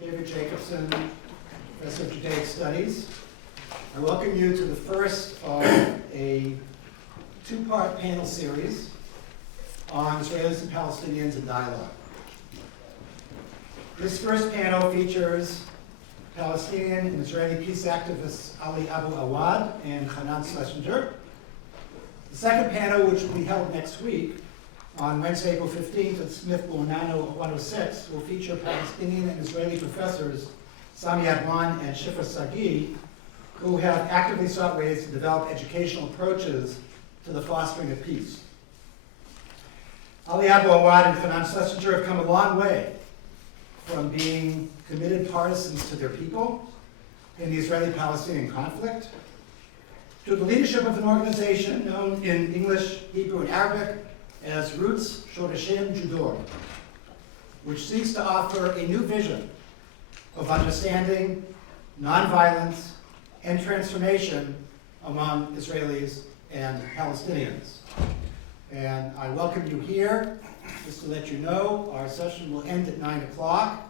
David Jacobson, Professor of Judaic Studies. I welcome you to the first of a two-part panel series on Israelis and Palestinians in dialogue. This first panel features Palestinian and Israeli peace activists Ali Abu Awwad and Hanan Schlesinger. The second panel, which will be held next week, on Wednesday, April 15th at Smith Bonanno 106, will feature Palestinian and Israeli professors Sami Adwan and Shifra Sagi, who have actively sought ways to develop educational approaches to the fostering of peace. Ali Abu Awwad and Kanan Schlesinger have come a long way from being committed partisans to their people in the Israeli-Palestinian conflict to the leadership of an organization known in English, Hebrew, and Arabic as Roots Shodashim Judor, which seeks to offer a new vision of understanding, nonviolence, and transformation among Israelis and Palestinians. And I welcome you here. Just to let you know, our session will end at 9 o'clock,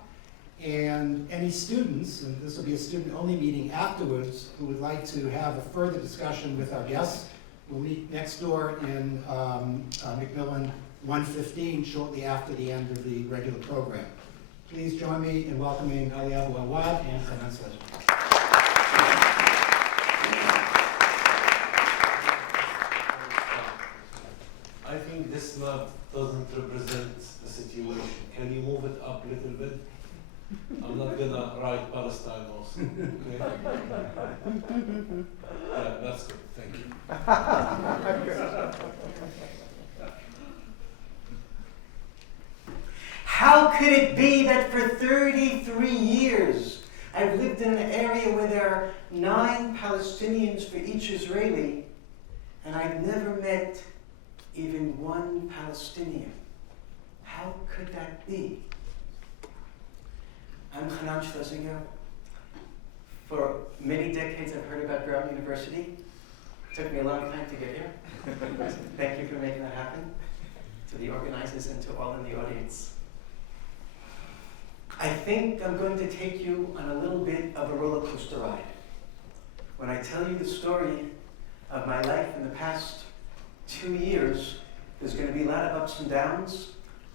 and any students, and this will be a student-only meeting afterwards, who would like to have a further discussion with our guests, we'll meet next door in McMillan 115 shortly after the end of the regular program. Please join me in welcoming Ali Abu Awwad and Kanan Schlesinger. I think this map doesn't represent the situation. Can you move it up a little bit? I'm not gonna write Palestine also. Okay? Yeah, that's good. Thank you. How could it be that for 33 years I've lived in an area where there are 9 Palestinians for each Israeli, and I've never met even one Palestinian? How could that be? I'm Hanan Schlesinger. For many decades I've heard about Brown University. It took me a long time to get here. Thank you for making that happen, to the organizers and to all in the audience. I think I'm going to take you on a little bit of a roller coaster ride. When I tell you the story of my life in the past 2 years, there's going to be a lot of ups and downs,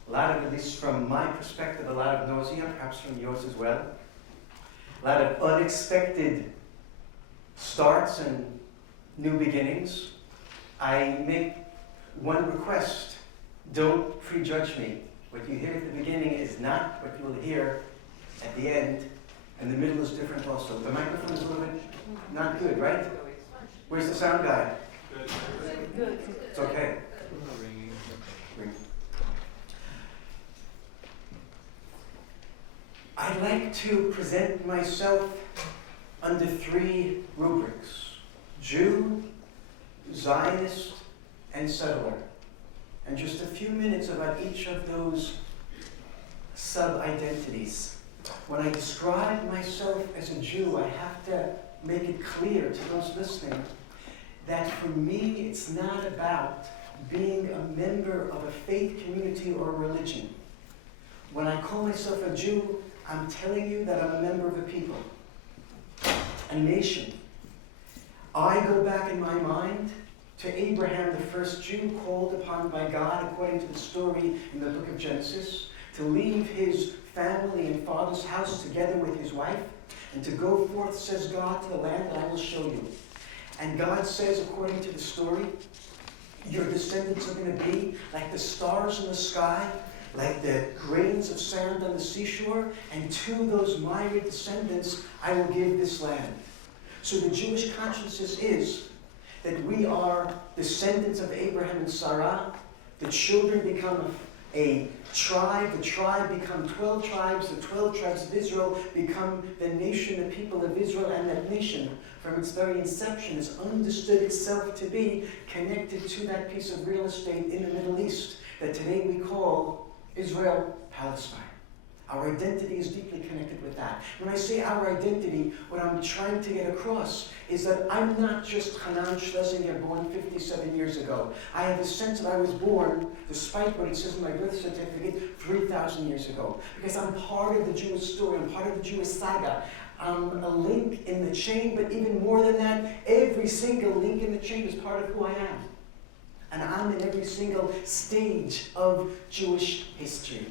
a lot of, at least from my perspective, a lot of nausea, perhaps from yours as well. A lot of unexpected starts and new beginnings. I make one request: don't prejudge me. What you hear at the beginning is not what you will hear at the end, and the middle is different also. The microphone is a little bit not good, right? Where's the sound guy? Good. It's okay. I'd like to present myself under 3 rubrics: Jew, Zionist, and settler. And just a few minutes about each of those sub-identities. When I describe myself as a Jew, I have to make it clear to those listening that for me, it's not about being a member of a faith community or a religion. When I call myself a Jew, I'm telling you that I'm a member of a people, a nation. I go back in my mind to Abraham, the first Jew called upon by God, according to the story in the book of Genesis, to leave his family and father's house together with his wife, and to go forth, says God, to the land that I will show you. And God says, according to the story, your descendants are going to be like the stars in the sky, like the grains of sand on the seashore, and to those myriad descendants I will give this land. So the Jewish consciousness is that we are descendants of Abraham and Sarah. The children become a tribe. The tribe become 12 tribes. The 12 tribes of Israel become the nation, the people of Israel, and that nation, from its very inception, has understood itself to be connected to that piece of real estate in the Middle East that today we call Israel, Palestine. Our identity is deeply connected with that. that. When I say our identity, what I'm trying to get across is that I'm not just Hanan Schlesinger, born 57 years ago. I have a sense that I was born, despite what it says in my birth certificate, 3,000 years ago. Because I'm part of the Jewish story, I'm part of the Jewish saga. I'm a link in the chain, but even more than that, every single link in the chain is part of who I am. And I'm in every single stage of Jewish history.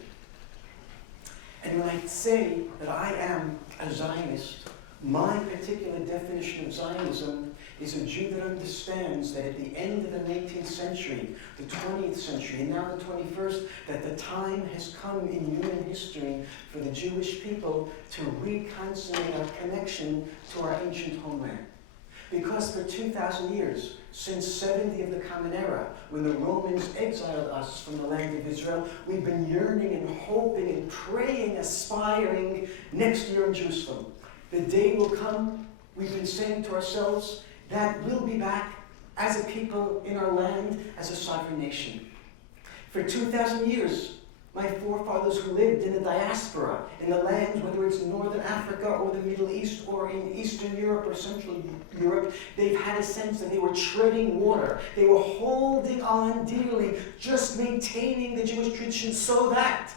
And when I say that I am a Zionist, my particular definition of Zionism is a Jew that understands that at the end of the 19th century, the 20th century, and now the 21st, that the time has come in human history for the Jewish people to reconsummate our connection to our ancient homeland. Because for 2,000 years, since 70 of the Common Era, when the Romans exiled us from the land of Israel, we've been yearning and hoping and praying, aspiring next year in Jerusalem. The day will come, we've been saying to ourselves, that we'll be back as a people in our land, as a sovereign nation. For 2,000 years, my forefathers who lived in the diaspora, in the lands, whether it's Northern Africa or the Middle East or in Eastern Europe or Central Europe, they've had a sense that they were treading water. They were holding on dearly, just maintaining the Jewish tradition so that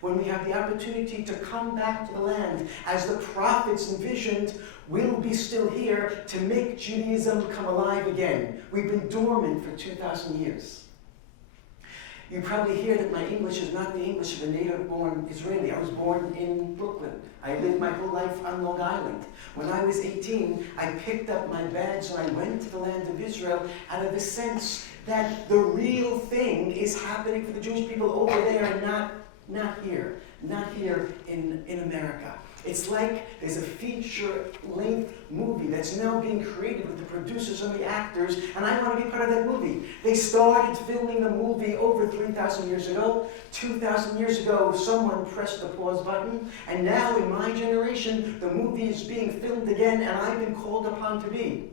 when we have the opportunity to come back to the land, as the prophets envisioned, we'll be still here to make Judaism come alive again. We've been dormant for 2,000 years. You probably hear that my English is not the English of a native-born Israeli. I was born in Brooklyn. I lived my whole life on Long Island. When I was 18, I picked up my bags and I went to the land of Israel out of the sense that the real thing is happening for the Jewish people over there and not here in America. It's like there's a feature-length movie that's now being created with the producers and the actors, and I want to be part of that movie. They started filming the movie over 3,000 years ago. 2,000 years ago, someone pressed the pause button, and now in my generation, the movie is being filmed again, and I've been called upon to be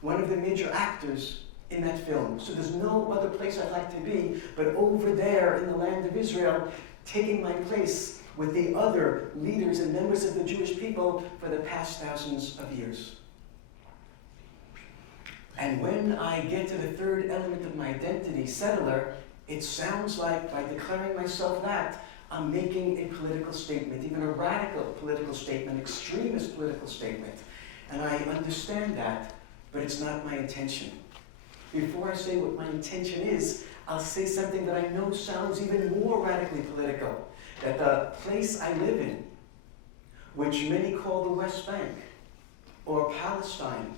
one of the major actors in that film. So there's no other place I'd like to be but over there in the land of Israel, taking my place with the other leaders and members of the Jewish people for the past thousands of years. And when I get to the third element of my identity, settler, it sounds like by declaring myself that, I'm making a political statement, even a radical political statement, extremist political statement. And I understand that, but it's not my intention. Before I say what my intention is, I'll say something that I know sounds even more radically political. That the place I live in, which many call the West Bank, or Palestine,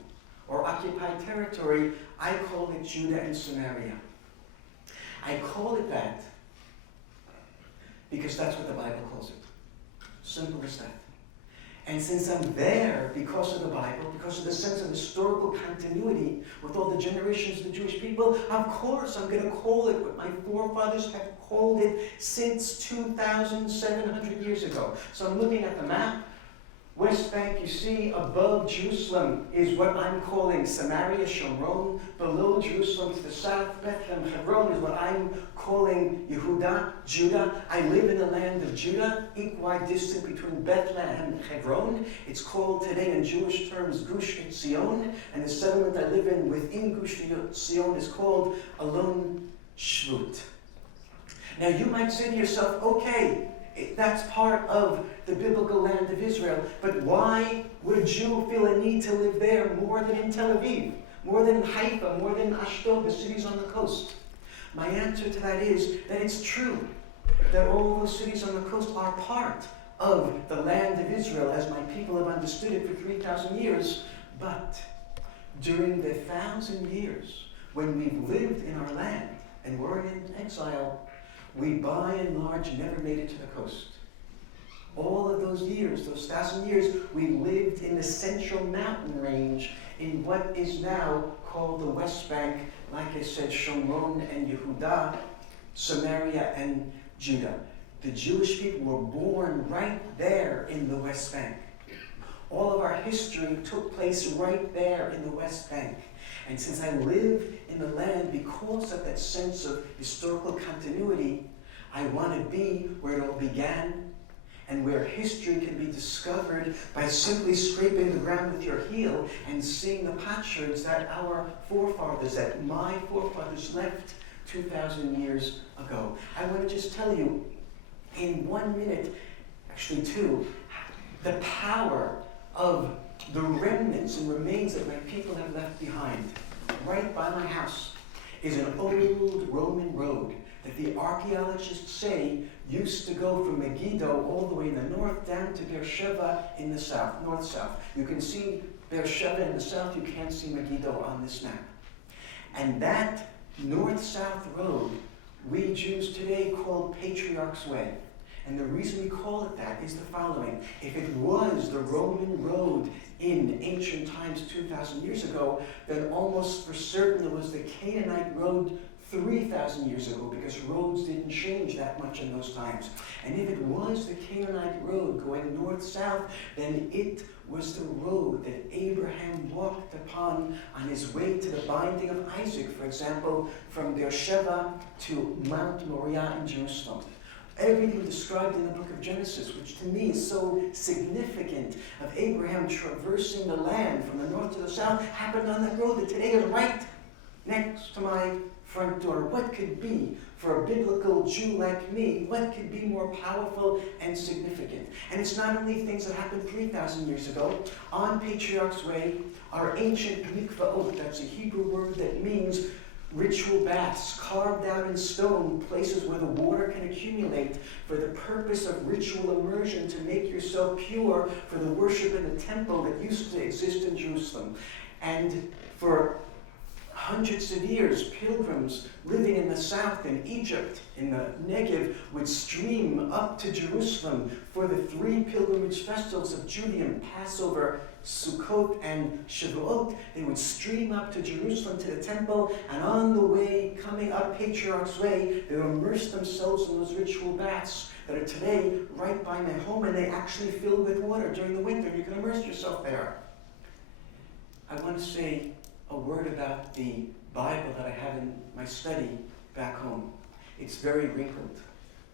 or occupied territory, I call it Judah and Samaria. I call it that because that's what the Bible calls it. Simple as that. And since I'm there because of the Bible, because of the sense of historical continuity with all the generations of the Jewish people, of course I'm going to call it what my forefathers have called it since 2,700 years ago. So I'm looking at the map. West Bank, you see, above Jerusalem is what I'm calling Samaria, Shomron. Below Jerusalem to the south, Bethlehem, Hebron is what I'm calling Yehuda, Judah. I live in the land of Judah, equidistant between Bethlehem and Hebron. It's called today in Jewish terms Gush Etzion, and the settlement I live in within Gush Etzion is called Alon Shvut. Now you might say to yourself, okay, that's part of the biblical land of Israel, but why would a Jew feel a need to live there more than in Tel Aviv, more than in Haifa, more than in Ashdod, the cities on the coast? My answer to that is that it's true that all those cities on the coast are part of the land of Israel as my people have understood it for 3,000 years, but during the 1,000 years when we've lived in our land and were in exile, we by and large never made it to the coast. All of those years, those 1,000 years, we lived in the central mountain range in what is now called the West Bank, like I said, Shomron and Yehuda, Samaria and Judah. The Jewish people were born right there in the West Bank. All of our history took place right there in the West Bank. And since I live in the land because of that sense of historical continuity, I want to be where it all began and where history can be discovered by simply scraping the ground with your heel and seeing the potsherds that our forefathers, that my forefathers left 2,000 years ago. I want to just tell you in 1 minute, actually 2, the power of the remnants and remains that my people have left behind. Right by my house is an old Roman road that the archaeologists say used to go from Megiddo all the way in the north down to Beersheba in the south, north-south. You can see Beersheba in the south, you can't see Megiddo on this map. And that north-south road, we Jews today call Patriarch's Way. And the reason we call it that is the following. If it was the Roman road in ancient times 2,000 years ago, then almost for certain it was the Canaanite road 3,000 years ago, because roads didn't change that much in those times. And if it was the Canaanite road going north-south, then it was the road that Abraham walked upon on his way to the binding of Isaac, for example, from Beersheba to Mount Moriah in Jerusalem. Everything described in the book of Genesis, which to me is so significant, of Abraham traversing the land from the north to the south, happened on that road that today is right next to my front door. What could be, for a biblical Jew like me, what could be more powerful and significant? And it's not only things that happened 3,000 years ago. On Patriarch's Way are ancient mikvaot, that's a Hebrew word that means ritual baths carved out in stone, places where the water can accumulate for the purpose of ritual immersion to make yourself pure for the worship in the temple that used to exist in Jerusalem. And for hundreds of years, pilgrims living in the south, in Egypt, in the Negev, would stream up to Jerusalem for the 3 pilgrimage festivals of Judaism, Passover, Sukkot, and Shavuot. They would stream up to Jerusalem to the temple, and on the way, coming up Patriarch's Way, they would immerse themselves in those ritual baths that are today right by my home, and they actually fill with water during the winter. You can immerse yourself there. I want to say a word about the Bible that I have in my study back home. It's very wrinkled.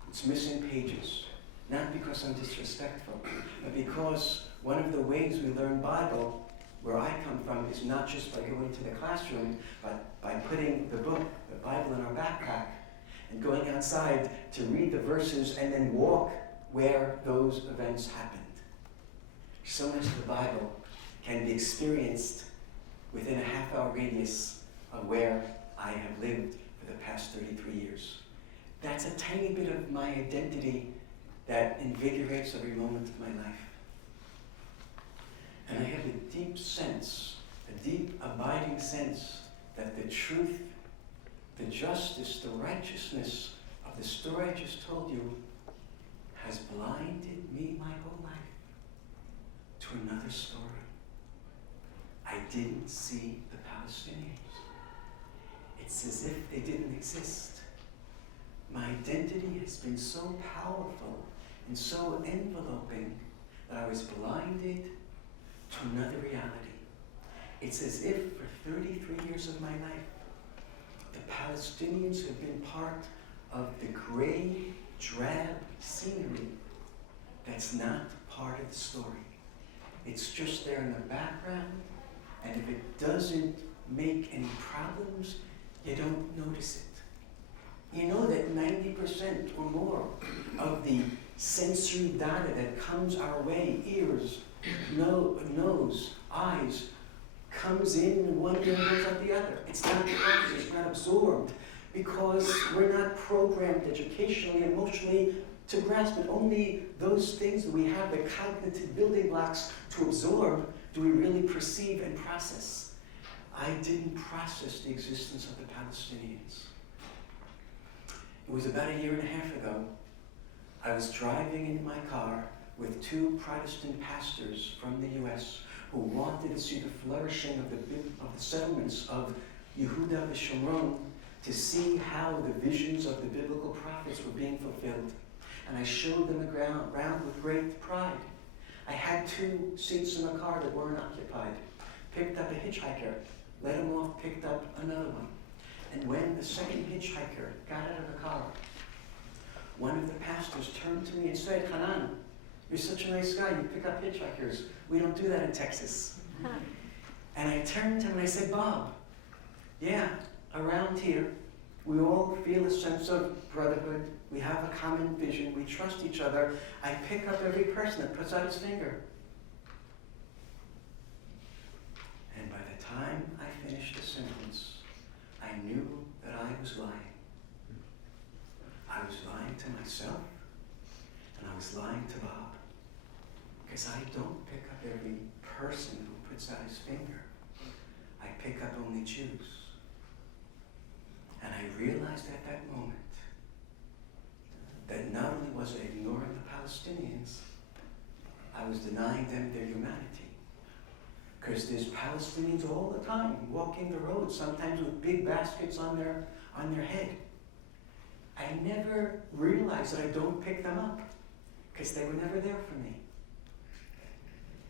It's missing pages. Not because I'm disrespectful, but because one of the ways we learn Bible, where I come from, is not just by going to the classroom, but by putting the book, the Bible, in our backpack and going outside to read the verses and then walk where those events happened. So much of the Bible can be experienced within a half-hour radius of where I have lived for the past 33 years. That's a tiny bit of my identity that invigorates every moment of my life. And I have a deep sense, a deep abiding sense, that the truth, the justice, the righteousness of the story I just told you has blinded me my whole life to another story. I didn't see the Palestinians. It's as if they didn't exist. My identity has been so powerful and so enveloping that I was blinded to another reality. It's as if for 33 years of my life, the Palestinians have been part of the gray, drab scenery that's not part of the story. It's just there in the background, and if it doesn't make any problems, you don't notice it. You know that 90% or more of the sensory data that comes our way, ears, nose, eyes, comes in one ear and goes out the other. It's not processed, it's not absorbed, because we're not programmed educationally, emotionally to grasp it. Only those things that we have, the cognitive building blocks to absorb, do we really perceive and process. I didn't process the existence of the Palestinians. It was about 1.5 years ago. I was driving in my car with 2 Protestant pastors from the US who wanted to see the flourishing of the settlements of Yehuda and Shomron, to see how the visions of the biblical prophets were being fulfilled. And I showed them the ground with great pride. I had 2 seats in the car that weren't occupied. Picked up a hitchhiker, let him off, picked up another one. And when the second hitchhiker got out of the car, one of the pastors turned to me and said, "Kanan, You're such a nice guy, you pick up hitchhikers. We don't do that in Texas. And I turned to him and I said, Bob, yeah, around here, we all feel a sense of brotherhood. We have a common vision. We trust each other. I pick up every person that puts out his finger. And by the time I finished the sentence, I knew that I was lying. I was lying to myself, and I was lying to Bob. Because I don't pick up every person who puts out his finger. I pick up only Jews. And I realized at that moment that not only was I ignoring the Palestinians, I was denying them their humanity. Because there's Palestinians all the time walking the road, sometimes with big baskets on their head. I never realized that I don't pick them up because they were never there for me.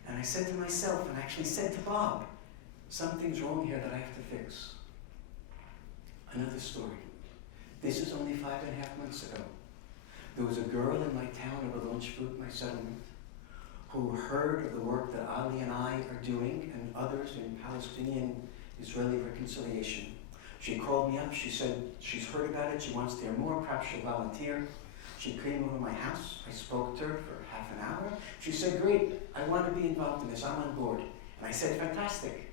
And I said to myself, and I actually said to Bob, something's wrong here that I have to fix. Another story. This is only 5.5 months ago. There was a girl in my town of Alonshvut, my settlement, who heard of the work that Ali and I are doing and others in Palestinian-Israeli reconciliation. She called me up, she said she's heard about it, she wants to hear more, perhaps she'll volunteer. She came over to my house, I spoke to her for half an hour. She said, great, I want to be involved in this, I'm on board. And I said, fantastic.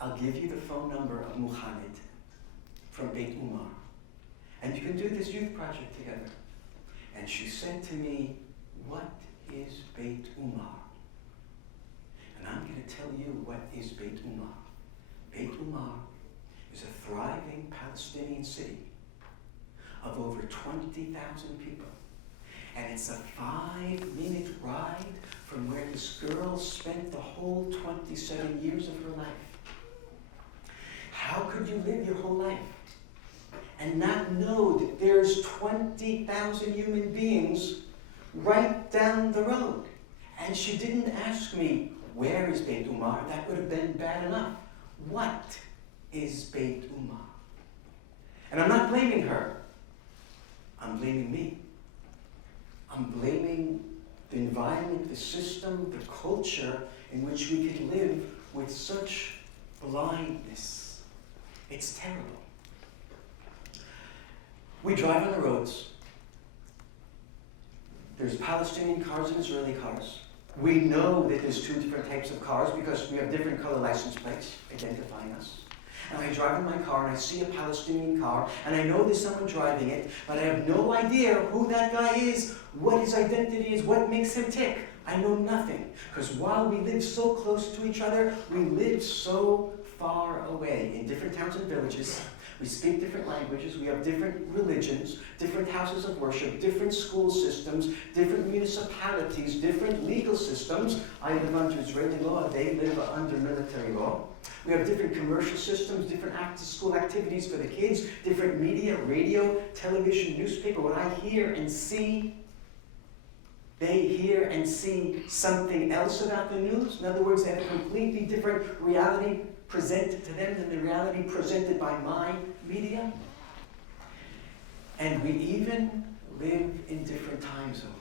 I'll give you the phone number of Muhammad from Beit Umar. And you can do this youth project together. And she said to me, what is Beit Umar? And I'm going to tell you what is Beit Umar. Beit Umar is a thriving Palestinian city of over 20,000 people. And it's a 5-minute ride from where this girl spent the whole 27 years of her life. How could you live your whole life and not know that there's 20,000 human beings right down the road? And she didn't ask me, where is Beit Umar? That would have been bad enough. What is Beit Umar? And I'm not blaming her. I'm blaming me. I'm blaming the environment, the system, the culture in which we can live with such blindness. It's terrible. We drive on the roads. There's Palestinian cars and Israeli cars. We know that there's two different types of cars because we have different color license plates identifying us. And I drive in my car and I see a Palestinian car and I know there's someone driving it, but I have no idea who that guy is, what his identity is, what makes him tick. I know nothing. Because while we live so close to each other, we live so far away in different towns and villages. We speak different languages, we have different religions, different houses of worship, different school systems, different municipalities, different legal systems. I live under Israeli law, they live under military law. We have different commercial systems, different after-school activities for the kids, different media, radio, television, newspaper. What I hear and see, they hear and see something else about the news. In other words, they have a completely different reality presented to them than the reality presented by my media. And we even live in different time zones.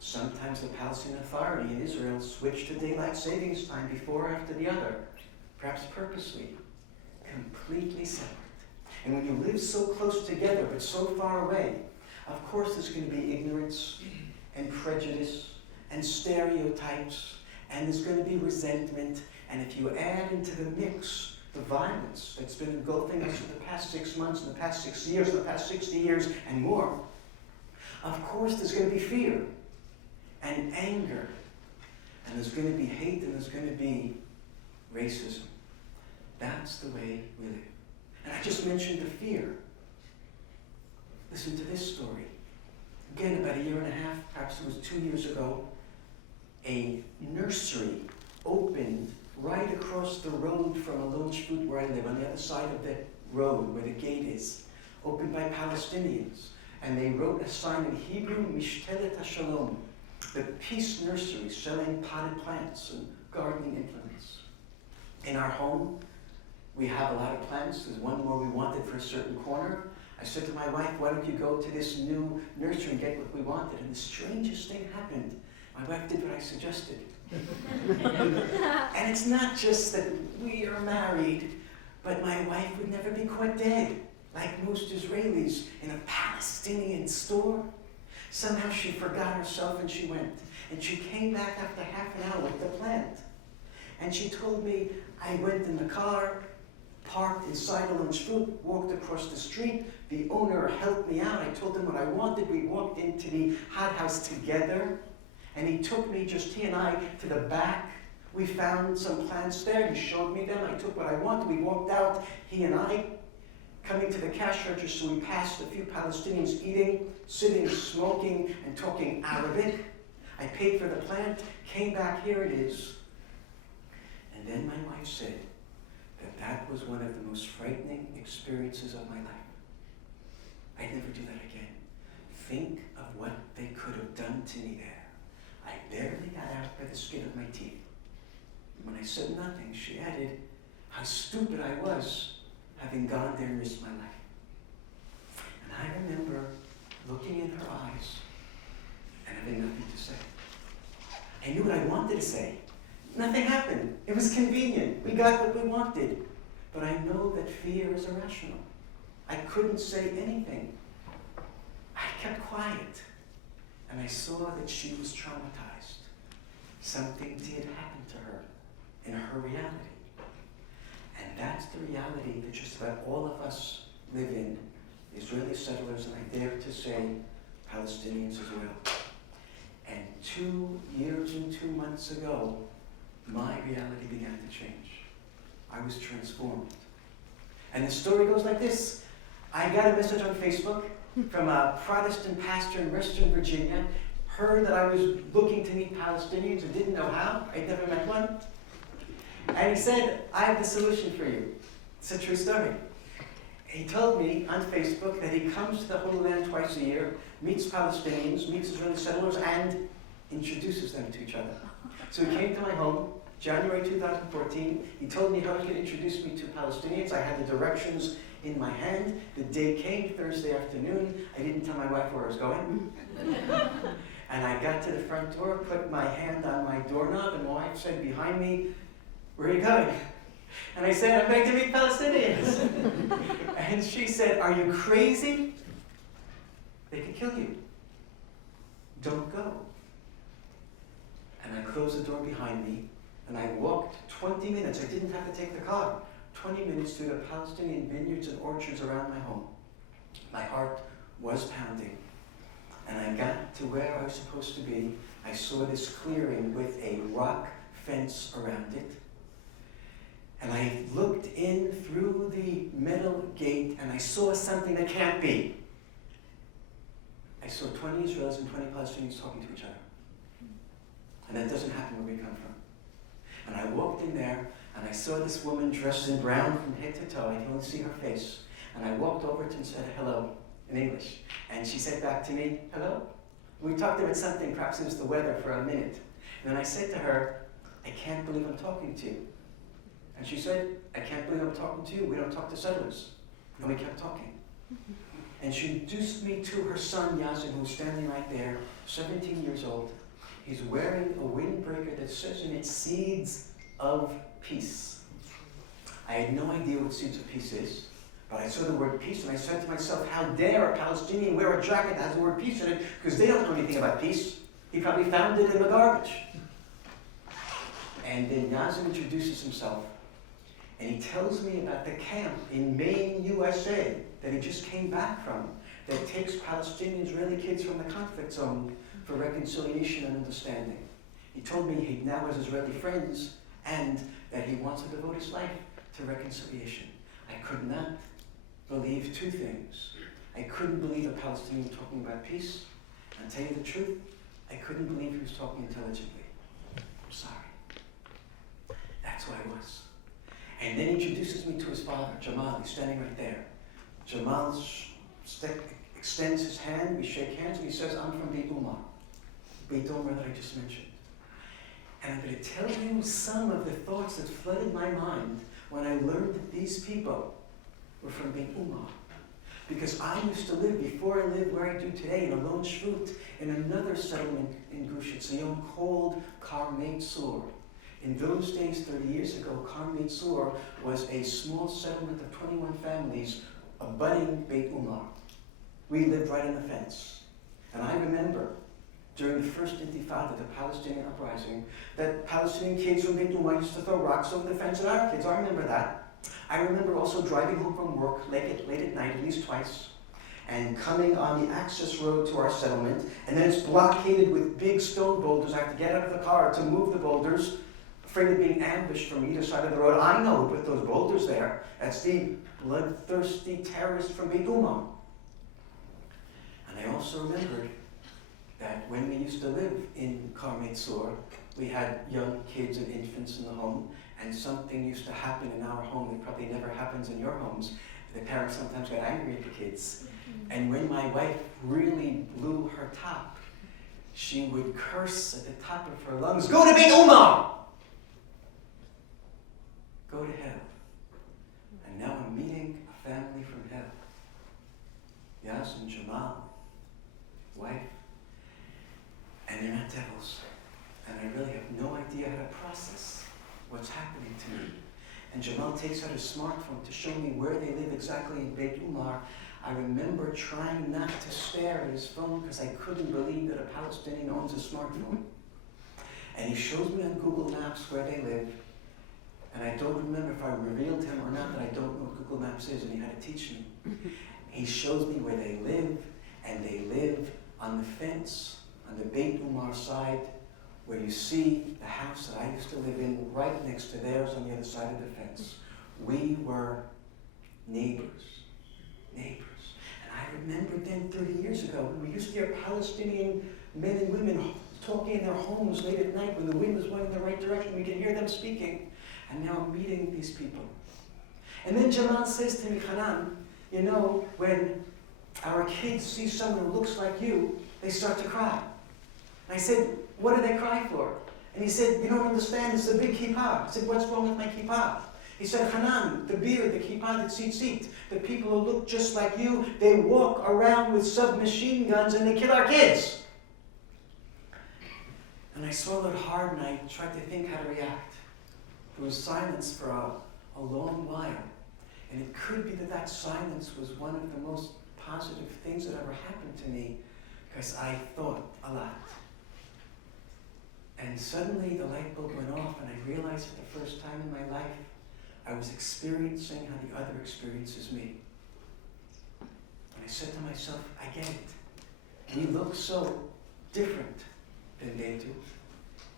Sometimes the Palestinian Authority in Israel switched to daylight savings time before or after the other, perhaps purposely, completely separate. And when you live so close together but so far away, of course there's going to be ignorance and prejudice and stereotypes, and there's going to be resentment. And if you add into the mix the violence that's been engulfing us for the past 6 months, and the past 6 years, and the past 60 years, and more, of course there's going to be fear and anger, and there's going to be hate, and there's going to be racism. That's the way we live. And I just mentioned the fear. Listen to this story. Again, about 1.5 years, perhaps it was 2 years ago, a nursery opened right across the road from Alonshvut, where I live, on the other side of the road where the gate is, opened by Palestinians. And they wrote a sign in Hebrew, Mishtelet HaShalom, the peace nursery, selling potted plants and gardening implements. In our home, we have a lot of plants. There's one more we wanted for a certain corner. I said to my wife, why don't you go to this new nursery and get what we wanted? And the strangest thing happened. My wife did what I suggested. And it's not just that we are married, but my wife would never be caught dead, like most Israelis, in a Palestinian store. Somehow she forgot herself and she went. And she came back after half an hour with the plant. And she told me, I went in the car, parked inside Orange Fruit, walked across the street. The owner helped me out. I told him what I wanted. We walked into the hothouse together. And he took me, just he and I, to the back. We found some plants there. He showed me them. I took what I wanted. We walked out, he and I, coming to the cash register. We passed a few Palestinians eating, sitting, smoking, and talking Arabic. I paid for the plant, came back, here it is. And then my wife said that that was one of the most frightening experiences of my life. I'd never do that again. Think of what they could have done to me there. I barely got out by the skin of my teeth. When I said nothing, she added how stupid I was having gone there and risked my life. And I remember looking in her eyes and having nothing to say. I knew what I wanted to say. Nothing happened. It was convenient. We got what we wanted. But I know that fear is irrational. I couldn't say anything. I kept quiet. And I saw that she was traumatized. Something did happen to her in her reality. And that's the reality that just about all of us live in, Israeli settlers, and I dare to say Palestinians as well. And 2 years and 2 months ago, my reality began to change. I was transformed. And the story goes like this. I got a message on Facebook from a Protestant pastor in Western Virginia, heard that I was looking to meet Palestinians and didn't know how. I'd never met one. And he said, I have the solution for you. It's a true story. He told me on Facebook that he comes to the Holy Land twice a year, meets Palestinians, meets Israeli settlers, and introduces them to each other. So he came to my home, January 2014. He told me how he could introduce me to Palestinians. I had the directions in my hand. The day came, Thursday afternoon. I didn't tell my wife where I was going. And I got to the front door, put my hand on my doorknob, and my wife said behind me, where are you going? And I said, I'm going to meet Palestinians. And she said, are you crazy? They could kill you. Don't go. And I closed the door behind me, and I walked 20 minutes. I didn't have to take the car. 20 minutes through the Palestinian vineyards and orchards around my home. My heart was pounding. And I got to where I was supposed to be. I saw this clearing with a rock fence around it. And I looked in through the metal gate, and I saw something that can't be. I saw 20 Israelis and 20 Palestinians talking to each other. And that doesn't happen where we come from. And I walked in there, and I saw this woman dressed in brown from head to toe. I could only see her face. And I walked over to her and said hello in English. And she said back to me, hello? We talked about something, perhaps it was the weather, for a minute. And then I said to her, I can't believe I'm talking to you. And she said, I can't believe I'm talking to you. We don't talk to settlers. And we kept talking. And she introduced me to her son, Yazin, who's standing right there, 17 years old. He's wearing a windbreaker that says in it, Seeds of Peace. I had no idea what Seeds of Peace is, but I saw the word peace, and I said to myself, how dare a Palestinian wear a jacket that has the word peace in it, because they don't know anything about peace. He probably found it in the garbage. And then Yazin introduces himself, and he tells me about the camp in Maine, USA, that he just came back from, that takes Palestinian Israeli kids from the conflict zone for reconciliation and understanding. He told me he now has Israeli friends, and that he wants to devote his life to reconciliation. I could not believe two things. I couldn't believe a Palestinian talking about peace, and to tell you the truth, I couldn't believe he was talking intelligently. I'm sorry. That's who I was. And then he introduces me to his father, Jamal. He's standing right there. Jamal extends his hand, we shake hands, and he says, I'm from Beit Umar. Beit Umar that I just mentioned. And I'm going to tell you some of the thoughts that flooded my mind when I learned that these people were from Beit Umar. Because I used to live, before I lived where I do today, in a lone shvut, in another settlement in Gush Etzion called Karmei Tzur. In those days, 30 years ago, Karmei Tzur was a small settlement of 21 families abutting Beit Umar. We lived right on the fence. And I remember, during the first Intifada, the Palestinian uprising, that Palestinian kids from Beit Umar used to throw rocks over the fence at our kids. I remember that. I remember also driving home from work late at night, at least twice, and coming on the access road to our settlement, and then it's blockaded with big stone boulders. I have to get out of the car to move the boulders, afraid of being ambushed from either side of the road. I know who put those boulders there. That's the bloodthirsty terrorist from Beit Umar. And I also remembered that when we used to live in Karmei Tzur, we had young kids and infants in the home, and something used to happen in our home that probably never happens in your homes. The parents sometimes got angry at the kids. And when my wife really blew her top, she would curse at the top of her lungs, "Go to Beit Umar! Go to hell." And now I'm meeting a family from hell. Yas and Jamal, wife, and they're not devils. And I really have no idea how to process what's happening to me. And Jamal takes out his smartphone to show me where they live exactly in Beit Umar. I remember trying not to stare at his phone because I couldn't believe that a Palestinian owns a smartphone. And he shows me on Google Maps where they live. And I don't remember if I revealed to him or not that I don't know what Google Maps is, and he had to teach me. He shows me where they live, and they live on the fence, on the Beit Umar side, where you see the house that I used to live in right next to theirs on the other side of the fence. We were neighbors. And I remember then 30 years ago, when we used to hear Palestinian men and women talking in their homes late at night when the wind was blowing in the right direction. We could hear them speaking. And now I'm meeting these people. And then Jamal says to me, "Kanan, you know, when our kids see someone who looks like you, they start to cry." And I said, "What do they cry for?" And he said, "You don't understand, it's a big kippah." I said, "What's wrong with my kippah?" He said, "Hanan, the beard, the kippah, the tzitzit, the people who look just like you, they walk around with submachine guns and they kill our kids." And I swallowed hard and I tried to think how to react. There was silence for a long while. And it could be that that silence was one of the most positive things that ever happened to me, because I thought a lot. And suddenly the light bulb went off and I realized for the first time in my life, I was experiencing how the other experiences me. And I said to myself, I get it. We look so different than they do.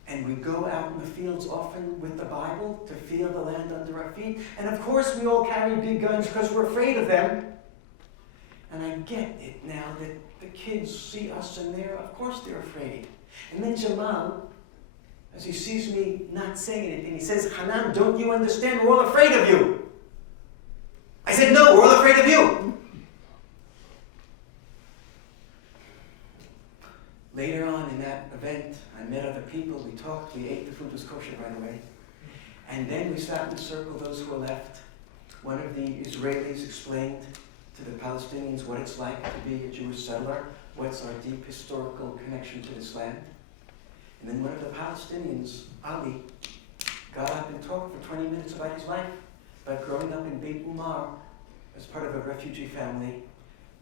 And we go out in the fields often with the Bible to feel the land under our feet. And of course we all carry big guns because we're afraid of them. And I get it now that the kids see us and of course they're afraid. And then Jamal, as he sees me not saying anything, he says, "Hanan, don't you understand? We're all afraid of you." I said, "No, we're all afraid of you." Later on in that event, I met other people, we talked, we ate, the food was kosher, by the way. And then we sat in a circle, those who were left. One of the Israelis explained to the Palestinians what it's like to be a Jewish settler, what's our deep historical connection to this land. And then one of the Palestinians, Ali, got up and talked for 20 minutes about his life, about growing up in Beit Umar as part of a refugee family,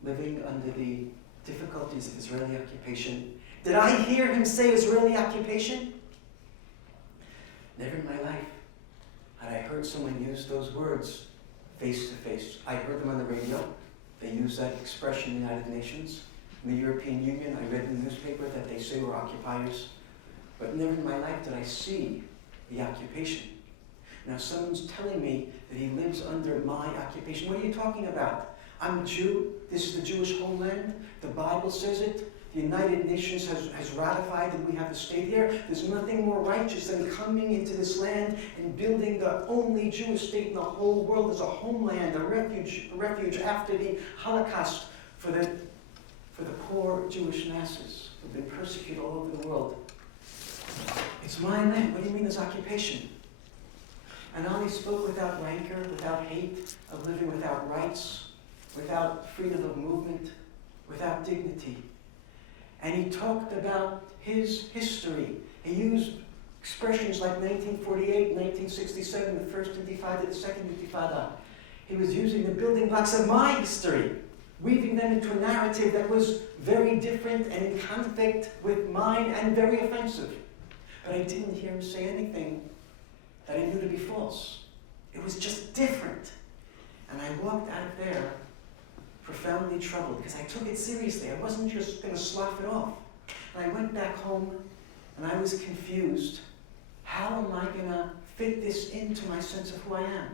living under the difficulties of Israeli occupation. Did I hear him say Israeli occupation? Never in my life had I heard someone use those words face to face. I heard them on the radio. They use that expression in the United Nations. In the European Union, I read in the newspaper that they say we're occupiers. But never in my life did I see the occupation. Now someone's telling me that he lives under my occupation. What are you talking about? I'm a Jew. This is the Jewish homeland. The Bible says it. The United Nations has ratified that we have a state here. There's nothing more righteous than coming into this land and building the only Jewish state in the whole world as a homeland, a refuge after the Holocaust for the poor Jewish masses who've been persecuted all over the world. It's my land. What do you mean there's occupation? And Ali spoke without rancor, without hate, of living without rights. without freedom of movement, without dignity. And he talked about his history. He used expressions like 1948, 1967, the First Intifada, the Second Intifada. He was using the building blocks of my history, weaving them into a narrative that was very different and in conflict with mine and very offensive. But I didn't hear him say anything that I knew to be false. It was just different. And I walked out of there profoundly troubled because I took it seriously. I wasn't just going to slough it off. And I went back home and I was confused. How am I going to fit this into my sense of who I am?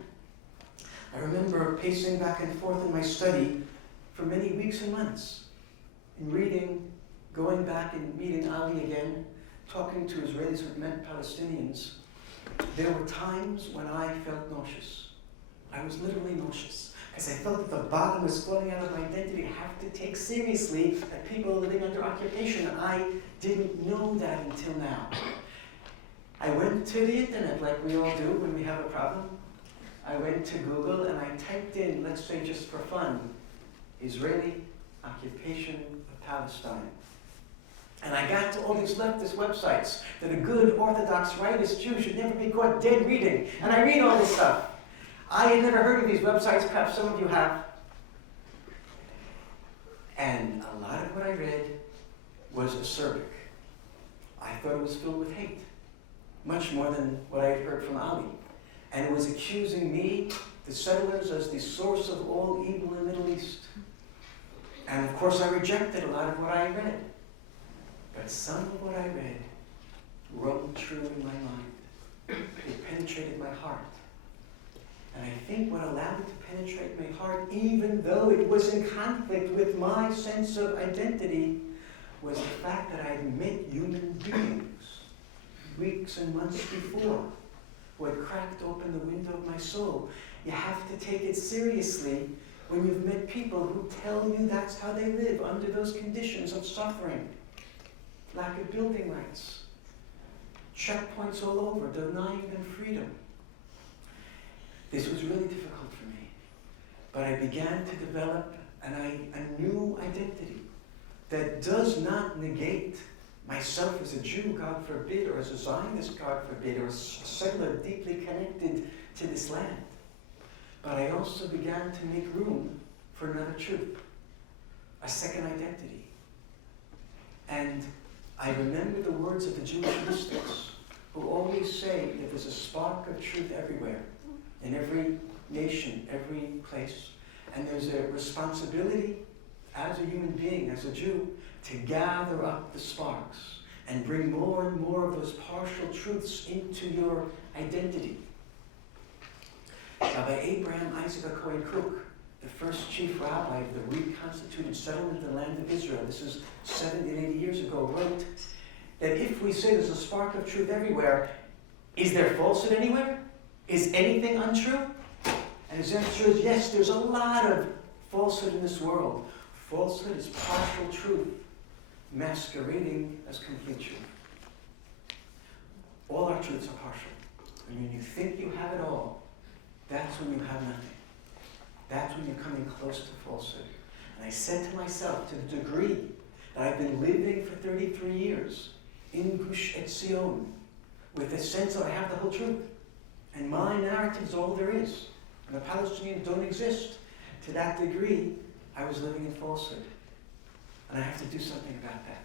I remember pacing back and forth in my study for many weeks and months, in reading, going back and meeting Ali again, talking to Israelis who met Palestinians. There were times when I felt nauseous. I was literally nauseous, because I felt that the bottom was falling out of my identity. I have to take seriously that people are living under occupation, and I didn't know that until now. I went to the internet like we all do when we have a problem. I went to Google and I typed in, let's say just for fun, Israeli occupation of Palestine. And I got to all these leftist websites that a good Orthodox rightist Jew should never be caught dead reading. And I read all this stuff. I had never heard of these websites, perhaps some of you have. And a lot of what I read was acerbic. I thought it was filled with hate, much more than what I had heard from Ali. And it was accusing me, the settlers, as the source of all evil in the Middle East. And of course I rejected a lot of what I read. But some of what I read rung true in my mind. It penetrated my heart. And I think what allowed it to penetrate my heart, even though it was in conflict with my sense of identity, was the fact that I had met human beings weeks and months before who had cracked open the window of my soul. You have to take it seriously when you've met people who tell you that's how they live, under those conditions of suffering, lack of building rights, checkpoints all over, denying them freedom. This was really difficult for me, but I began to develop a new identity that does not negate myself as a Jew, God forbid, or as a Zionist, God forbid, or a settler deeply connected to this land. But I also began to make room for another truth, a second identity. And I remember the words of the Jewish mystics who always say that there's a spark of truth everywhere, in every nation, every place. And there's a responsibility as a human being, as a Jew, to gather up the sparks and bring more and more of those partial truths into your identity. Rabbi Abraham Isaac Cohen Cook, the first chief rabbi of the reconstituted settlement of the land of Israel, this is 70 and 80 years ago, wrote that if we say there's a spark of truth everywhere, is there falsehood anywhere? Is anything untrue? And his answer is yes, there's a lot of falsehood in this world. Falsehood is partial truth, masquerading as complete truth. All our truths are partial. And when you think you have it all, that's when you have nothing. That's when you're coming close to falsehood. And I said to myself, to the degree that I've been living for 33 years in Gush Etzion, with a sense that I have the whole truth, and my narrative is all there is, and the Palestinians don't exist, to that degree, I was living in falsehood. And I have to do something about that.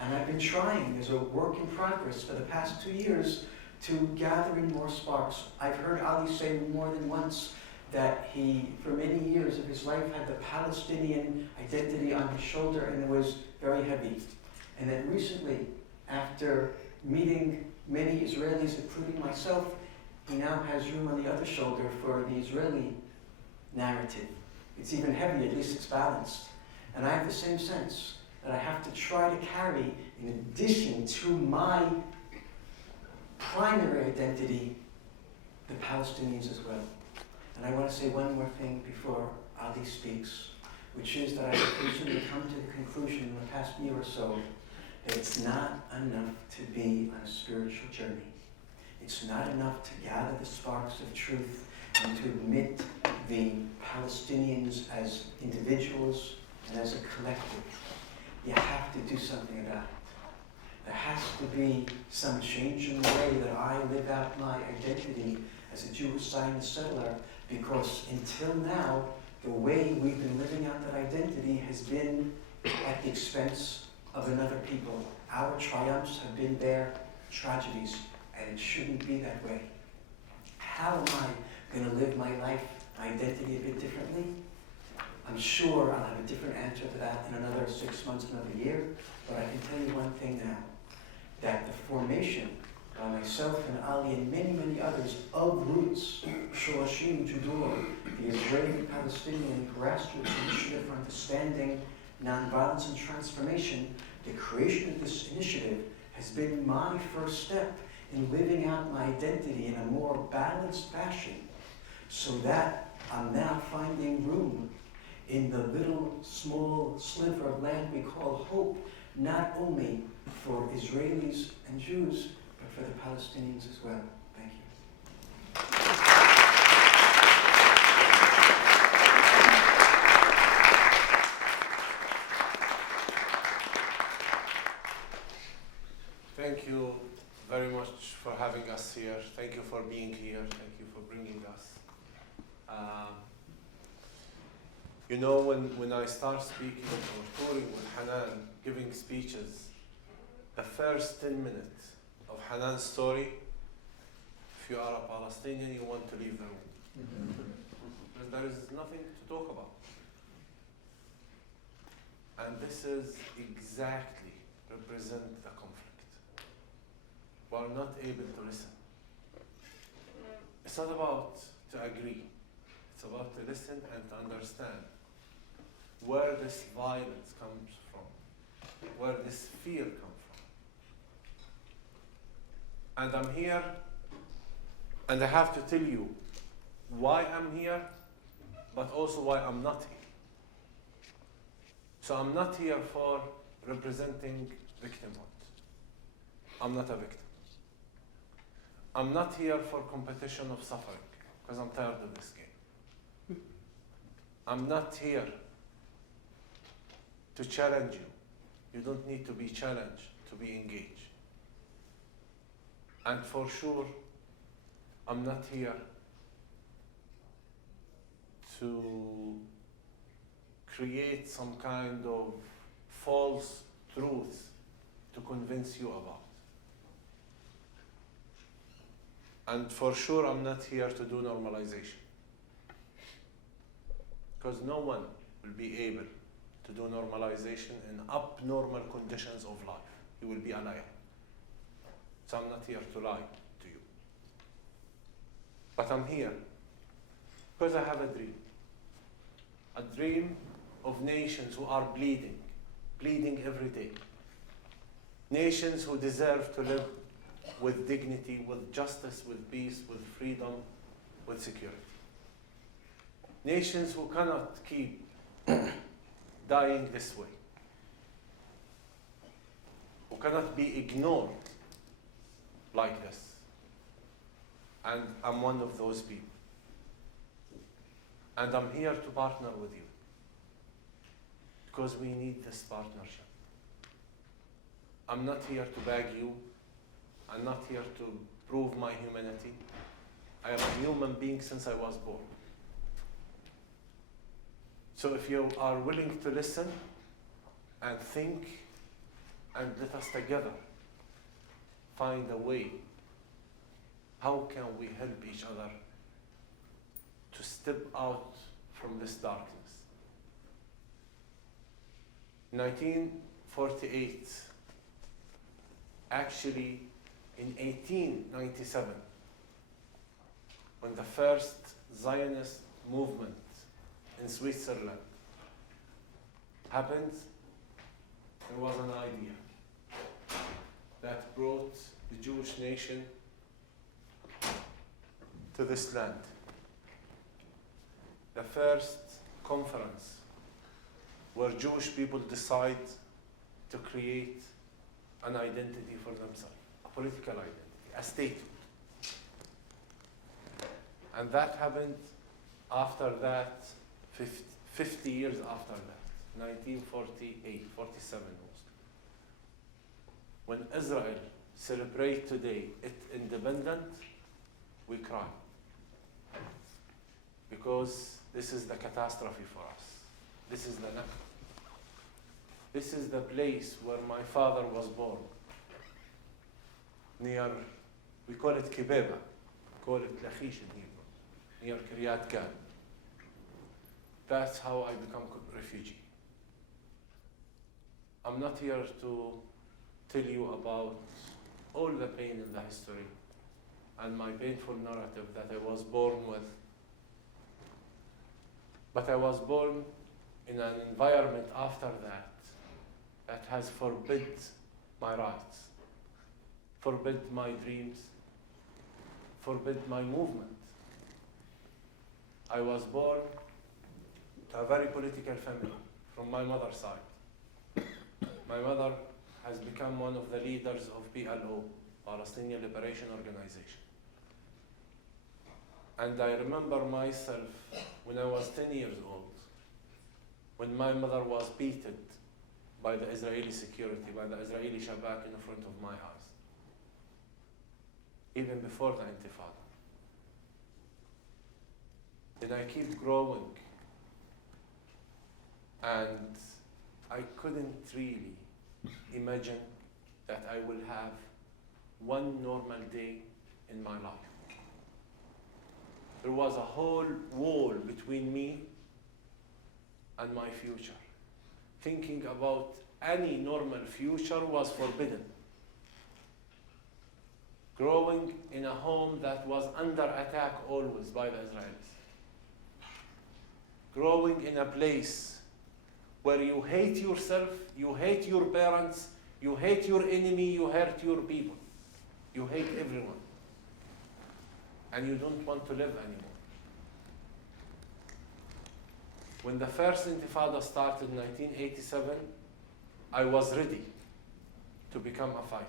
And I've been trying, as a work in progress for the past 2 years, to gather in more sparks. I've heard Ali say more than once that he, for many years of his life, had the Palestinian identity on his shoulder, and it was very heavy. And then recently, after meeting many Israelis, including myself, he now has room on the other shoulder for the Israeli narrative. It's even heavy, at least it's balanced. And I have the same sense that I have to try to carry, in addition to my primary identity, the Palestinians as well. And I want to say one more thing before Ali speaks, which is that I've recently come to the conclusion in the past year or so that it's not enough to be on a spiritual journey. It's not enough to gather the sparks of truth and to admit the Palestinians as individuals and as a collective. You have to do something about it. There has to be some change in the way that I live out my identity as a Jewish Zionist settler, because until now, the way we've been living out that identity has been at the expense of another people. Our triumphs have been their tragedies, and it shouldn't be that way. How am I going to live my life, my identity a bit differently? I'm sure I'll have a different answer to that in another 6 months, another year, but I can tell you one thing now, that the formation by myself and Ali and many, many others of Roots, Shorashim, Judur, the Israeli Palestinian grassroots initiative for understanding nonviolence and transformation, the creation of this initiative has been my first step in living out my identity in a more balanced fashion, so that I'm now finding room in the little small sliver of land we call hope, not only for Israelis and Jews, but for the Palestinians as well. Thank you. Thank you very much for having us here. Thank you for being here. Thank you for bringing us. You know, when I start speaking or touring with Hanan, giving speeches, the first 10 minutes of Hanan's story, if you are a Palestinian, you want to leave the room. Because there is nothing to talk about. And this is exactly represent the conflict. We are not able to listen. It's not about to agree. It's about to listen and to understand where this violence comes from, where this fear comes from. And I'm here, and I have to tell you why I'm here, but also why I'm not here. So I'm not here for representing victimhood. I'm not a victim. I'm not here for competition of suffering, because I'm tired of this game. I'm not here to challenge you. You don't need to be challenged to be engaged. And for sure, I'm not here to create some kind of false truth to convince you about. And for sure, I'm not here to do normalization. Because no one will be able to do normalization in abnormal conditions of life. You will be a liar. So I'm not here to lie to you. But I'm here because I have a dream. A dream of nations who are bleeding every day. Nations who deserve to live with dignity, with justice, with peace, with freedom, with security. Nations who cannot keep dying this way, who cannot be ignored like this. And I'm one of those people. And I'm here to partner with you, because we need this partnership. I'm not here to beg you. I'm not here to prove my humanity. I am a human being since I was born. So if you are willing to listen and think, and let us together find a way, how can we help each other to step out from this darkness? 1948, actually in 1897, when the first Zionist movement in Switzerland happened, there was an idea that brought the Jewish nation to this land. The first conference where Jewish people decide to create an identity for themselves, a political identity, a statehood. And that happened after that, 50 years after that, 1948, 47 almost. When Israel celebrates today its independence, we cry. Because this is the catastrophe for us. This is the Nakba. This is the place where my father was born. Near, we call it Kibeba, we call it Lachish in Hebrew, near Kiryat Gal. That's how I become a refugee. I'm not here to tell you about all the pain in the history and my painful narrative that I was born with. But I was born in an environment after that has forbid my rights, forbid my dreams, forbid my movement. I was born to a very political family from my mother's side. My mother has become one of the leaders of PLO, Palestinian Liberation Organization. And I remember myself when I was 10 years old, when my mother was beaten by the Israeli security, by the Israeli Shabak in front of my eyes, even before the Intifada. Then I keep growing, and I couldn't really imagine that I will have one normal day in my life. There was a whole wall between me and my future. Thinking about any normal future was forbidden. Growing in a home that was under attack always by the Israelis. Growing in a place where you hate yourself, you hate your parents, you hate your enemy, you hate your people. You hate everyone. And you don't want to live anymore. When the first Intifada started in 1987, I was ready to become a fighter.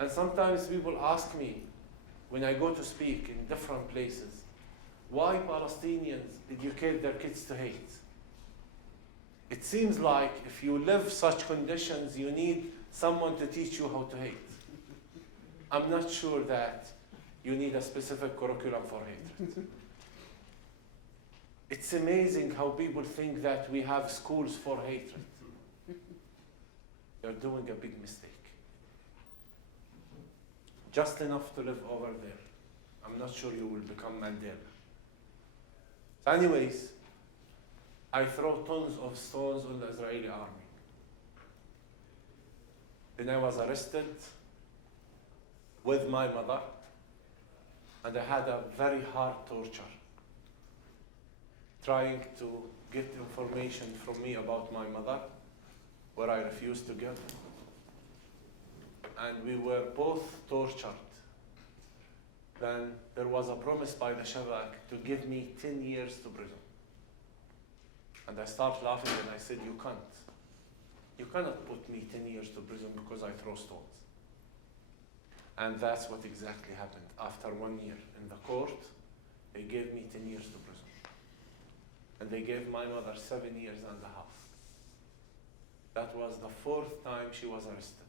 And sometimes people ask me, when I go to speak in different places, why Palestinians educate their kids to hate? It seems like if you live such conditions, you need someone to teach you how to hate. I'm not sure that you need a specific curriculum for hatred. It's amazing how people think that we have schools for hatred. You're doing a big mistake. Just enough to live over there. I'm not sure you will become Mandela. So anyways, I throw tons of stones on the Israeli army. Then I was arrested with my mother, and I had a very hard torture, trying to get information from me about my mother, where I refused to give. And we were both tortured. Then there was a promise by the Shabak to give me 10 years to prison. And I started laughing and I said, you can't. You cannot put me 10 years to prison because I throw stones. And that's what exactly happened. After 1 year in the court, they gave me 10 years to prison. And they gave my mother 7 years and a half. That was the 4th time she was arrested.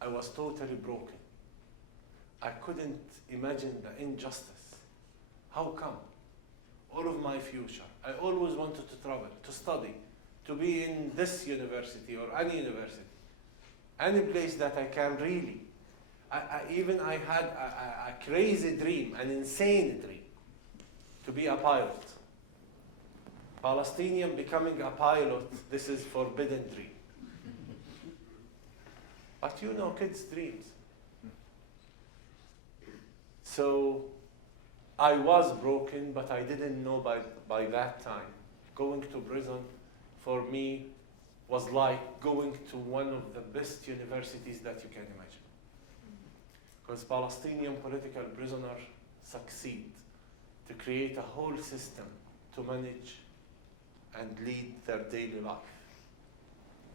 I was totally broken. I couldn't imagine the injustice. How come? All of my future, I always wanted to travel, to study, to be in this university or any university, any place that I can really. I had a crazy dream, an insane dream, to be a pilot. Palestinian becoming a pilot, this is forbidden dream. But you know kids' dreams. So I was broken, but I didn't know by that time. Going to prison for me was like going to one of the best universities that you can imagine. Because Palestinian political prisoners succeed to create a whole system to manage and lead their daily life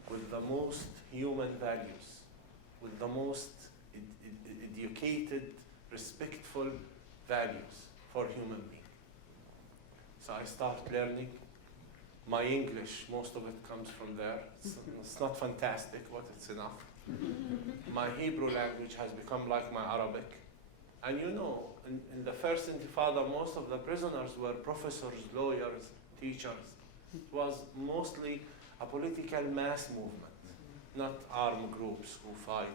with the most human values, with the most educated respectful values for human beings. So I start learning. My English, most of it comes from there. It's not fantastic, but it's enough. My Hebrew language has become like my Arabic. And you know, in the first Intifada, most of the prisoners were professors, lawyers, teachers. It was mostly a political mass movement, not armed groups who fight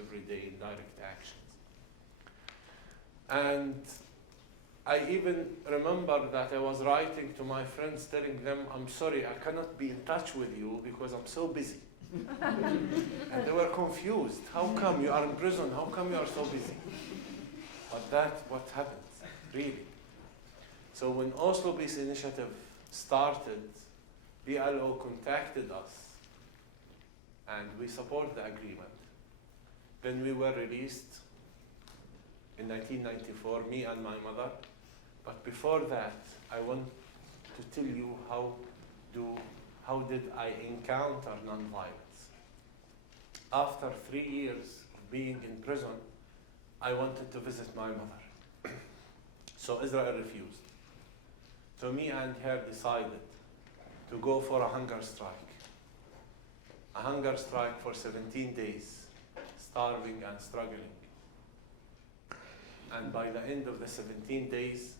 every day in direct actions. And I even remember that I was writing to my friends telling them, I'm sorry, I cannot be in touch with you because I'm so busy. And they were confused. How come you are in prison? How come you are so busy? But that's what happens, really. So when Oslo Peace Initiative started, BLO contacted us and we support the agreement. Then we were released in 1994, me and my mother. But before that, I want to tell you how did I encounter nonviolence. After 3 years of being in prison, I wanted to visit my mother. So Israel refused. So me and her decided to go for a hunger strike. A hunger strike for 17 days, starving and struggling. And by the end of the 17 days,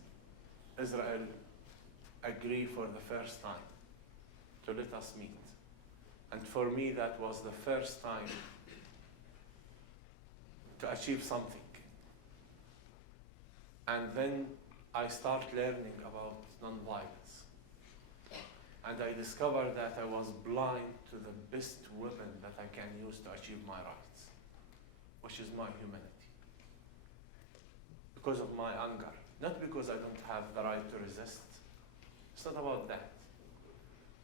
Israel agreed for the first time to let us meet. And for me, that was the first time to achieve something. And then I started learning about nonviolence. And I discovered that I was blind to the best weapon that I can use to achieve my rights, which is my humanity. Because of my anger, not because I don't have the right to resist. It's not about that.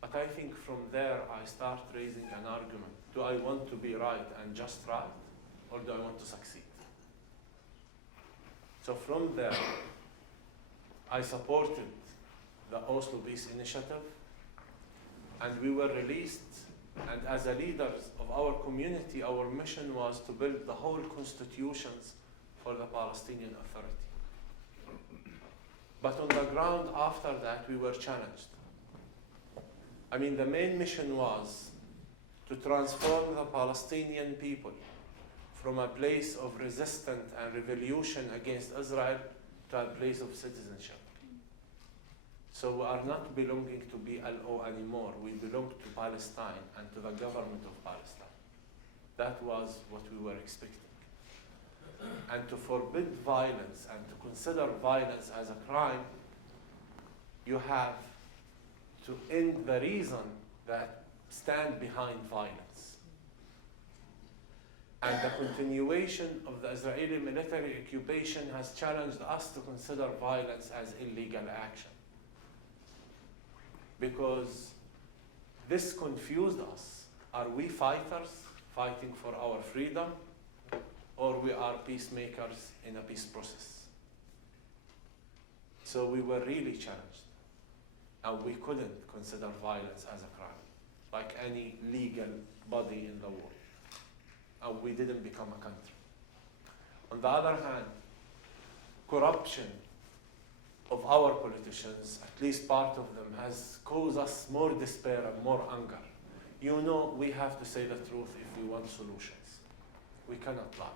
But I think from there I start raising an argument. Do I want to be right and just right, or do I want to succeed? So from there, I supported the Oslo Peace Initiative, and we were released. And as a leaders of our community, our mission was to build the whole constitutions for the Palestinian Authority. But on the ground after that, we were challenged. I mean, the main mission was to transform the Palestinian people from a place of resistance and revolution against Israel to a place of citizenship. So we are not belonging to BLO anymore. We belong to Palestine and to the government of Palestine. That was what we were expecting. And to forbid violence and to consider violence as a crime, you have to end the reason that stand behind violence. And the continuation of the Israeli military occupation has challenged us to consider violence as illegal action. Because this confused us. Are we fighters fighting for our freedom, or we are peacemakers in a peace process? So we were really challenged. And we couldn't consider violence as a crime, like any legal body in the world. And we didn't become a country. On the other hand, corruption of our politicians, at least part of them, has caused us more despair and more anger. You know, we have to say the truth if we want solutions. We cannot lie.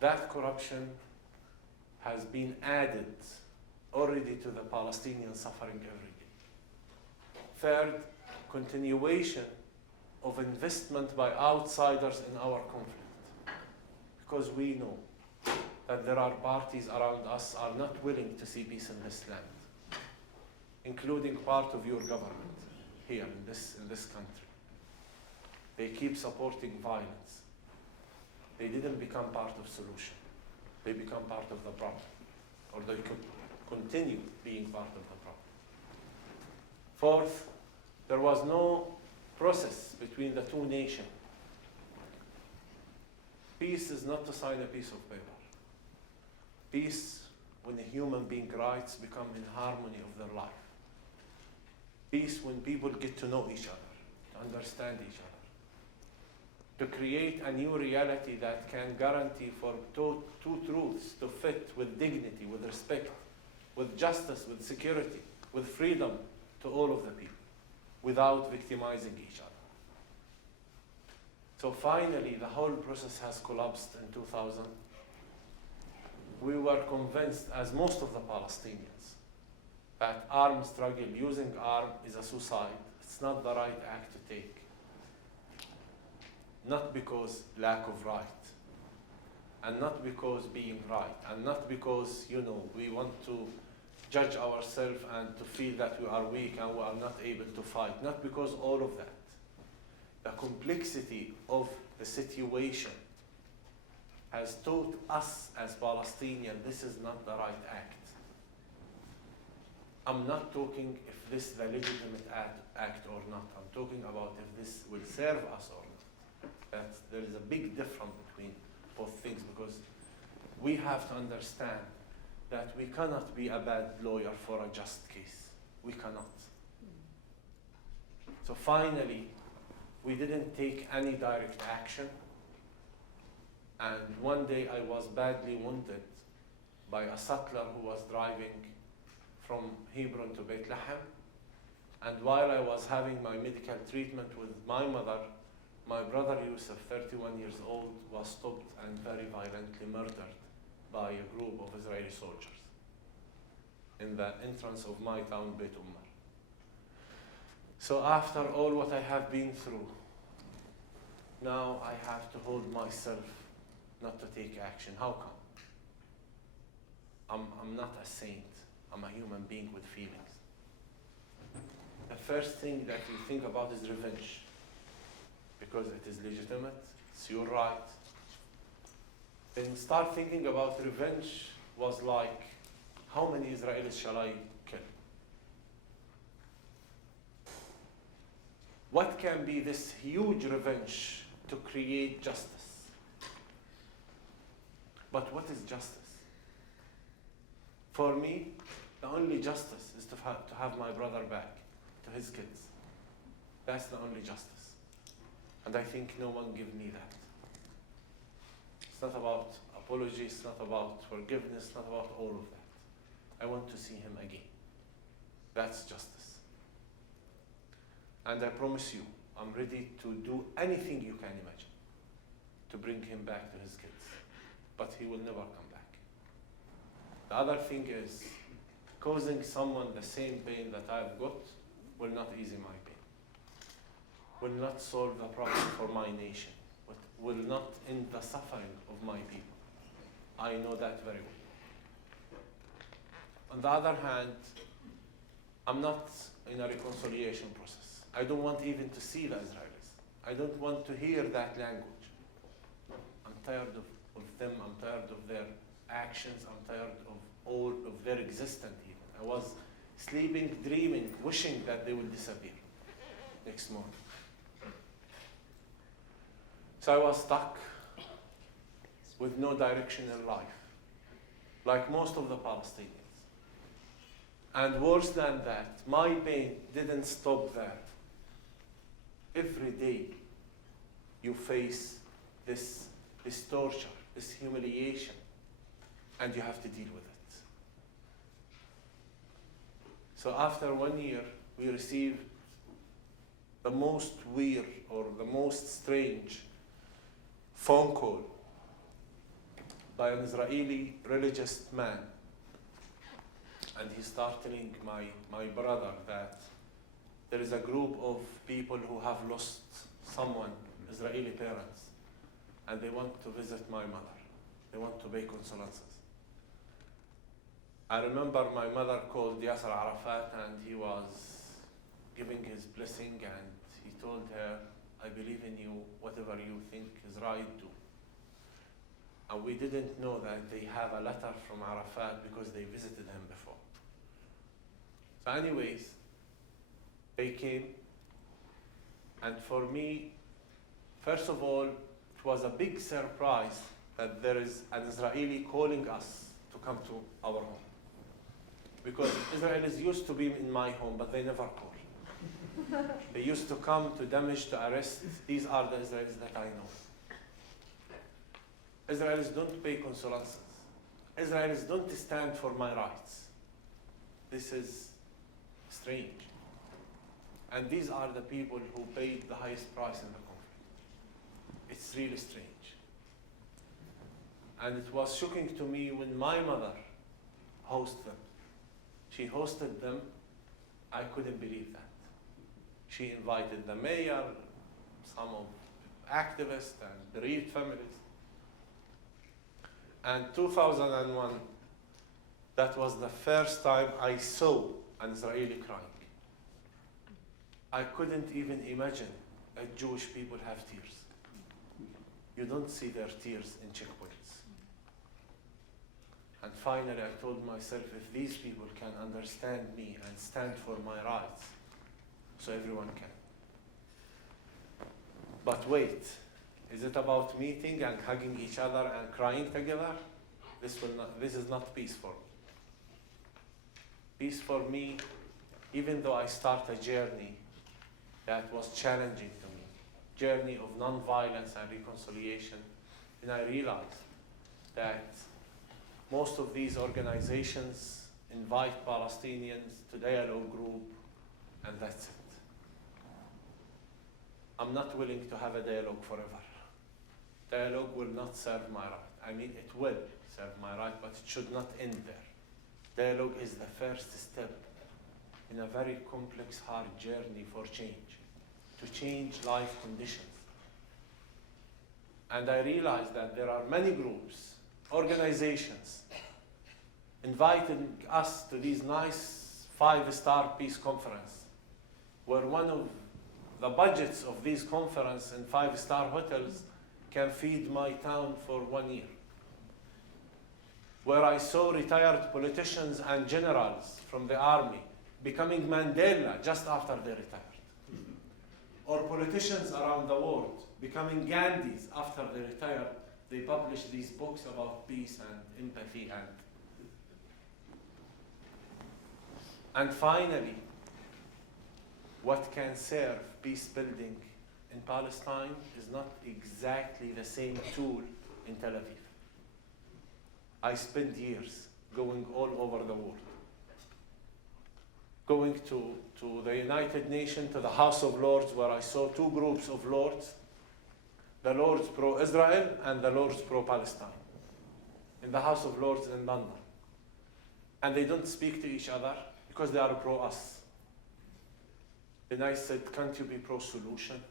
That corruption has been added already to the Palestinian suffering every day. Third, continuation of investment by outsiders in our conflict. Because we know that there are parties around us are not willing to see peace in this land, including part of your government here in this country. They keep supporting violence. They didn't become part of the solution. They become part of the problem, or they could continue being part of the problem. Fourth, there was no process between the two nations. Peace is not to sign a piece of paper. Peace when a human being's rights become in harmony of their life. Peace when people get to know each other, to understand each other, to create a new reality that can guarantee for two truths to fit with dignity, with respect, with justice, with security, with freedom to all of the people, without victimizing each other. So finally, the whole process has collapsed in 2000. We were convinced, as most of the Palestinians, that armed struggle, using arm, is a suicide. It's not the right act to take. Not because lack of right, and not because being right, and not because, we want to judge ourselves and to feel that we are weak and we are not able to fight. Not because all of that. The complexity of the situation has taught us as Palestinians this is not the right act. I'm not talking if this is the legitimate act or not. I'm talking about if this will serve us or not. That there is a big difference between both things, because we have to understand that we cannot be a bad lawyer for a just case. We cannot. So finally, we didn't take any direct action. And one day I was badly wounded by a settler who was driving from Hebron to Beit Lahem. And while I was having my medical treatment with my mother, my brother Yusuf, 31 years old, was stopped and very violently murdered by a group of Israeli soldiers in the entrance of my town, Beit Umar. So after all what I have been through, now I have to hold myself not to take action. How come? I'm not a saint. I'm a human being with feelings. The first thing that you think about is revenge, because it is legitimate, it's your right. Then start thinking about revenge was like, how many Israelis shall I kill? What can be this huge revenge to create justice? But what is justice? For me, the only justice is to have my brother back to his kids. That's the only justice. And I think no one gives me that. It's not about apology, it's not about forgiveness, it's not about all of that. I want to see him again. That's justice. And I promise you, I'm ready to do anything you can imagine to bring him back to his kids. But he will never come back. The other thing is, causing someone the same pain that I've got will not ease my pain, will not solve the problem for my nation, but will not end the suffering of my people. I know that very well. On the other hand, I'm not in a reconciliation process. I don't want even to see the Israelis. I don't want to hear that language. I'm tired of them. I'm tired of their actions. I'm tired of all of their existence even. I was sleeping, dreaming, wishing that they will disappear next morning. So I was stuck with no direction in life, like most of the Palestinians. And worse than that, my pain didn't stop there. Every day you face this torture, this humiliation, and you have to deal with it. So after 1 year, we received the most weird or the most strange phone call by an Israeli religious man. And he started telling my brother that there is a group of people who have lost someone, Israeli parents, and they want to visit my mother. They want to pay condolences. I remember my mother called Yasser Arafat, and he was giving his blessing, and he told her, I believe in you, whatever you think is right, do. And we didn't know that they have a letter from Arafat because they visited him before. So anyways, they came, and for me, first of all, it was a big surprise that there is an Israeli calling us to come to our home. Because Israelis used to be in my home, but they never call. They used to come to Damesh to arrest. These are the Israelis that I know. Israelis don't pay consulances. Israelis don't stand for my rights. This is strange. And these are the people who paid the highest price in the conflict. It's really strange. And it was shocking to me when my mother hosted them. She hosted them. I couldn't believe that. She invited the mayor, some of activists and bereaved families. And 2001, that was the first time I saw an Israeli crying. I couldn't even imagine that Jewish people have tears. You don't see their tears in checkpoints. And finally, I told myself, if these people can understand me and stand for my rights, so everyone can. But wait, is it about meeting and hugging each other and crying together? This is not peace for me. Peace for me, even though I start a journey that was challenging to me, journey of nonviolence and reconciliation, and I realized that most of these organizations invite Palestinians to dialogue group, and that's it. I'm not willing to have a dialogue forever. Dialogue will not serve my right. I mean, it will serve my right, but it should not end there. Dialogue is the first step in a very complex, hard journey for change, to change life conditions. And I realized that there are many groups, organizations, inviting us to these nice 5-star peace conference, where one of the budgets of these conference in 5-star hotels can feed my town for 1 year. Where I saw retired politicians and generals from the army becoming Mandela just after they retired. Or politicians around the world becoming Gandhis after they retired. They publish these books about peace and empathy and finally, what can serve peace building in Palestine is not exactly the same tool in Tel Aviv. I spent years going all over the world, going to the United Nations, to the House of Lords, where I saw two groups of lords, the Lords pro-Israel and the Lords pro-Palestine, in the House of Lords in London. And they don't speak to each other because they are pro-us. Then I said, can't you be pro-solution?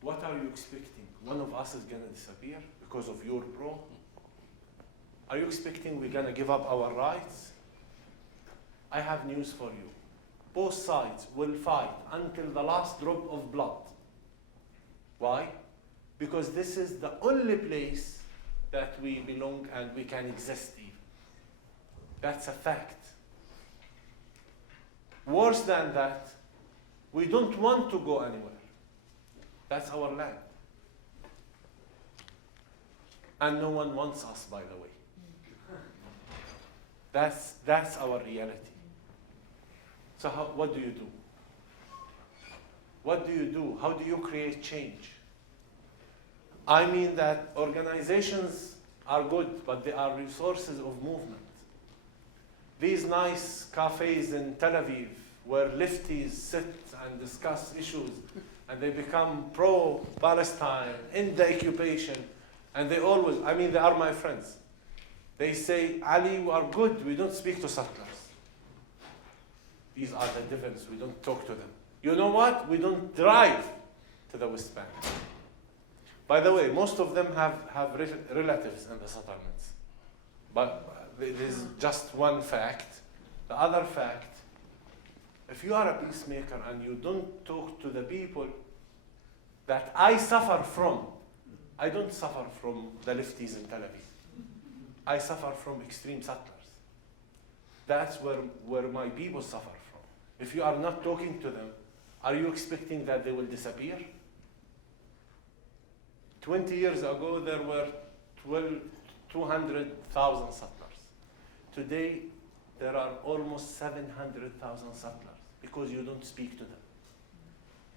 What are you expecting? One of us is going to disappear because of your pro? Are you expecting we're going to give up our rights? I have news for you. Both sides will fight until the last drop of blood. Why? Because this is the only place that we belong and we can exist even. That's a fact. Worse than that, we don't want to go anywhere. That's our land. And no one wants us, by the way. That's our reality. So what do you do? What do you do? How do you create change? I mean that organizations are good, but they are resources of movement. These nice cafes in Tel Aviv where lefties sit and discuss issues and they become pro-Palestine, in the occupation, and they always, I mean, they are my friends. They say, Ali, we are good, we don't speak to settlers. These are the devils, we don't talk to them. You know what? We don't drive to the West Bank. By the way, most of them have relatives in the settlements. But this is just one fact. The other fact, if you are a peacemaker and you don't talk to the people that I suffer from, I don't suffer from the lefties in Tel Aviv. I suffer from extreme settlers. That's where my people suffer from. If you are not talking to them, are you expecting that they will disappear? 20 years ago, there were 200,000 settlers. Today, there are almost 700,000 settlers. because you don't speak to them.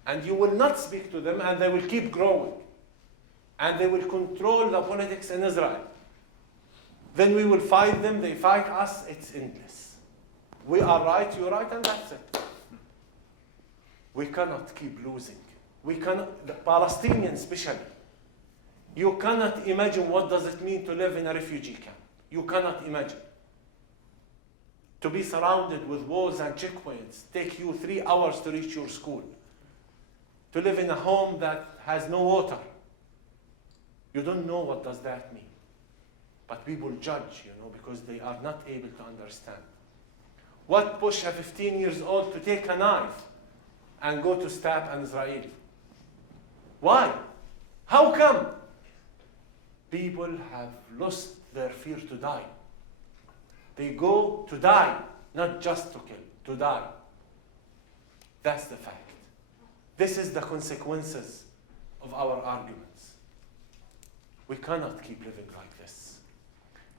And you will not speak to them, and they will keep growing. And they will control the politics in Israel. Then we will fight them, they fight us, it's endless. We are right, you're right, and that's it. We cannot keep losing. We cannot, the Palestinians especially, you cannot imagine what does it mean to live in a refugee camp. You cannot imagine. To be surrounded with walls and checkpoints, take you 3 hours to reach your school. To live in a home that has no water. You don't know what does that mean. But people judge, because they are not able to understand. What pushed a 15 years old to take a knife and go to stab an Israeli? Why? How come? People have lost their fear to die. They go to die, not just to kill, to die. That's the fact. This is the consequences of our arguments. We cannot keep living like this.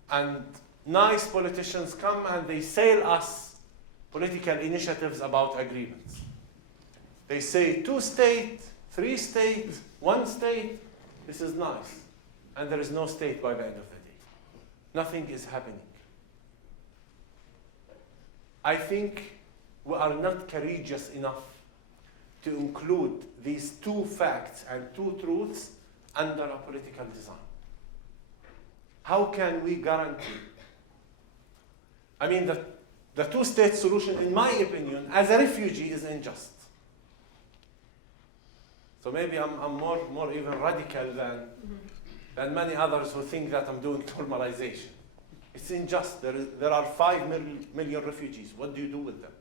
And nice politicians come and they sell us political initiatives about agreements. They say 2 states, 3 states, 1 state. This is nice. And there is no state by the end of the day. Nothing is happening. I think we are not courageous enough to include these 2 facts and 2 truths under a political design. How can we guarantee? I mean, the 2-state solution, in my opinion, as a refugee, is unjust. So maybe I'm more even radical than many others who think that I'm doing normalization. It's unjust. There are 5 million refugees. What do you do with them?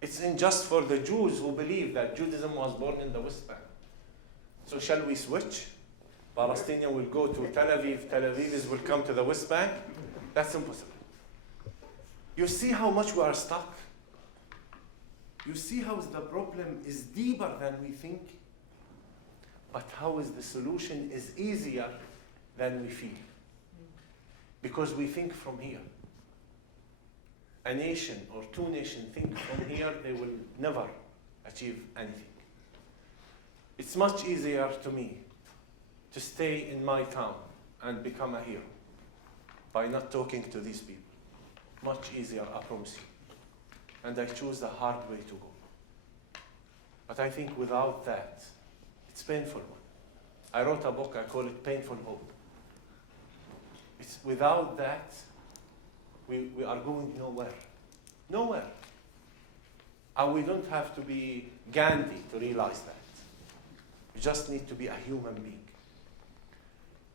It's unjust for the Jews who believe that Judaism was born in the West Bank. So shall we switch? Palestinians will go to Tel Aviv, Tel Avivis will come to the West Bank? That's impossible. You see how much we are stuck? You see how the problem is deeper than we think? But how is the solution is easier than we feel? Because we think from here. A nation or 2 nations think from here, they will never achieve anything. It's much easier to me to stay in my town and become a hero by not talking to these people. Much easier, I promise you. And I choose the hard way to go. But I think without that, it's painful one. I wrote a book, I call it Painful Hope. It's without that, we are going nowhere. Nowhere. And we don't have to be Gandhi to realize that. You just need to be a human being.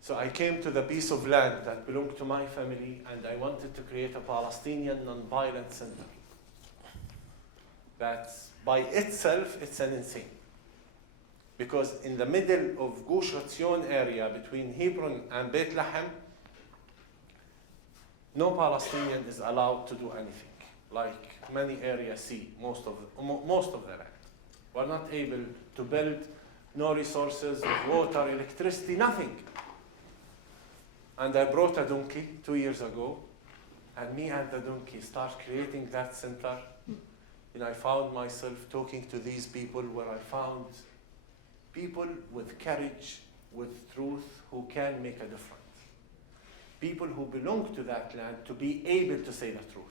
So I came to the piece of land that belonged to my family, and I wanted to create a Palestinian nonviolent center. That by itself, it's an insane. Because in the middle of Gush Etzion area, between Hebron and Beit Lahem, no Palestinian is allowed to do anything, like many areas see, most of the land. We're not able to build, no resources, water, electricity, nothing. And I brought a donkey 2 years ago, and me and the donkey start creating that center. And I found myself talking to these people where I found people with courage, with truth, who can make a difference. People who belong to that land to be able to say the truth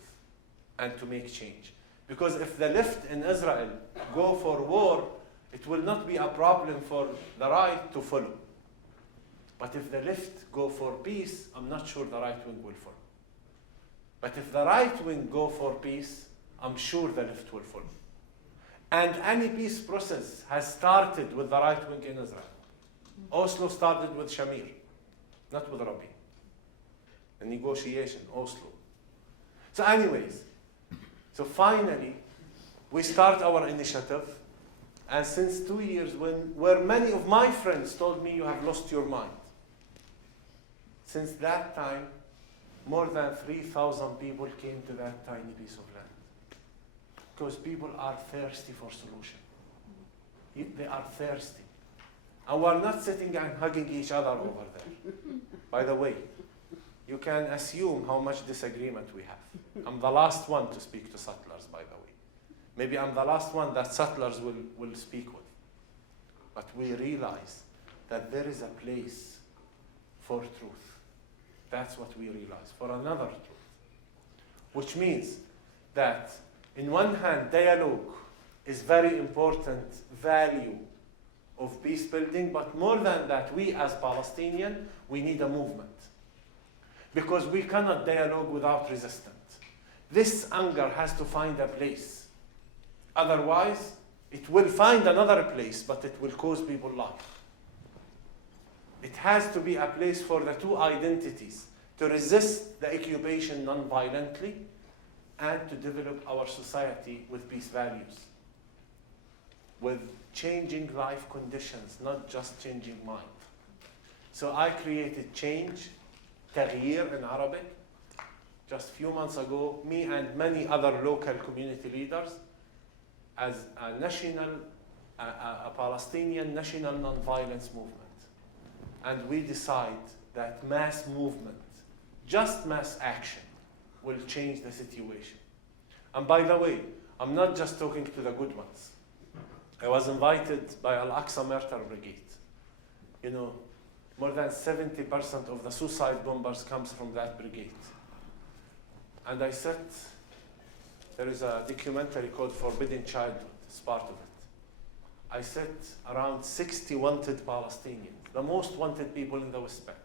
and to make change. Because if the left in Israel go for war, it will not be a problem for the right to follow. But if the left go for peace, I'm not sure the right wing will follow. But if the right wing go for peace, I'm sure the left will follow. And any peace process has started with the right wing in Israel. Oslo started with Shamir, not with Rabin. The negotiation, Oslo. So anyways, so finally, we start our initiative. And since 2 years, where many of my friends told me, you have lost your mind. Since that time, more than 3,000 people came to that tiny piece of land. Because people are thirsty for solution. They are thirsty. And we're not sitting and hugging each other over there. By the way, you can assume how much disagreement we have. I'm the last one to speak to settlers, by the way. Maybe I'm the last one that settlers will speak with. But we realize that there is a place for truth. That's what we realize, for another truth. Which means that, in one hand, dialogue is very important value of peace building, but more than that, we as Palestinians, we need a movement. Because we cannot dialogue without resistance. This anger has to find a place. Otherwise, it will find another place, but it will cause people life. It has to be a place for the two identities to resist the occupation non-violently and to develop our society with peace values, with changing life conditions, not just changing mind. So I created change, تغيير in Arabic, just a few months ago, me and many other local community leaders, as a Palestinian national non-violence movement. And we decide that mass movement, just mass action, will change the situation. And by the way, I'm not just talking to the good ones. I was invited by Al-Aqsa Murder Brigade. You know, more than 70% of the suicide bombers comes from that brigade. And I said, there is a documentary called Forbidden Childhood, it's part of it. I said around 60 wanted Palestinians, the most wanted people in the West Bank.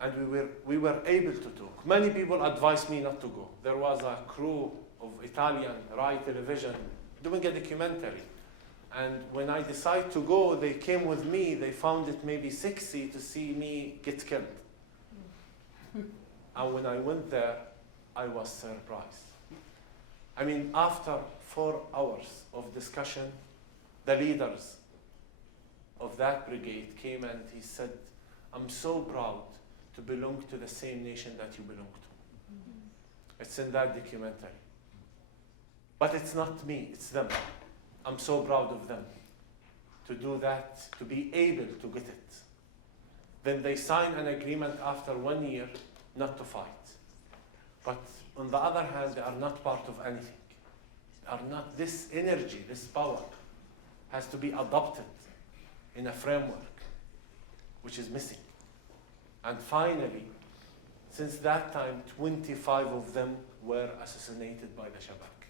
And we were able to talk. Many people advised me not to go. There was a crew of Italian Rai television doing a documentary. And when I decided to go, they came with me. They found it maybe sexy to see me get killed. And when I went there, I was surprised. I mean, after 4 hours of discussion, the leaders of that brigade came and he said, I'm so proud to belong to the same nation that you belong to. It's in that documentary. But it's not me, it's them. I'm so proud of them to do that, to be able to get it. Then they sign an agreement after 1 year not to fight. But on the other hand, they are not part of anything. They are not, this energy, this power has to be adopted in a framework which is missing. And finally, since that time, 25 of them were assassinated by the Shabak.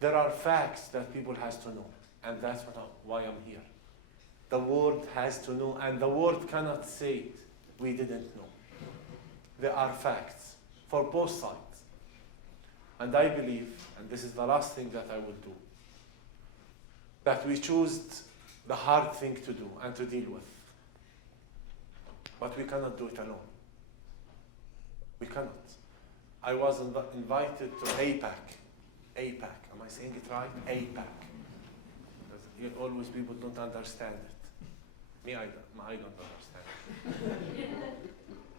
There are facts that people has to know, and that's why I'm here. The world has to know, and the world cannot say we didn't know. There are facts for both sides. And I believe, and this is the last thing that I will do, that we choose the hard thing to do and to deal with. But we cannot do it alone. We cannot. I was invited to APAC. APAC. Am I saying it right? APAC. Because always people don't understand it. Me, I don't understand it.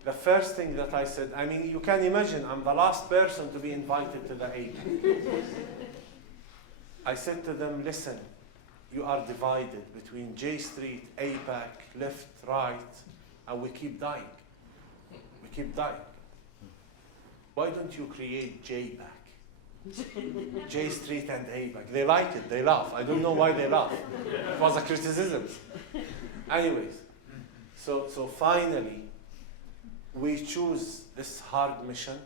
The first thing that I said, I mean, you can imagine, I'm the last person to be invited to the APAC. I said to them, listen, you are divided between J Street, APAC, left, right, and we keep dying. We keep dying. Why don't you create JPAC? J Street and APAC. They like it, they laugh. I don't know why they laugh. It was a criticism. Anyways, so finally, we choose this hard mission,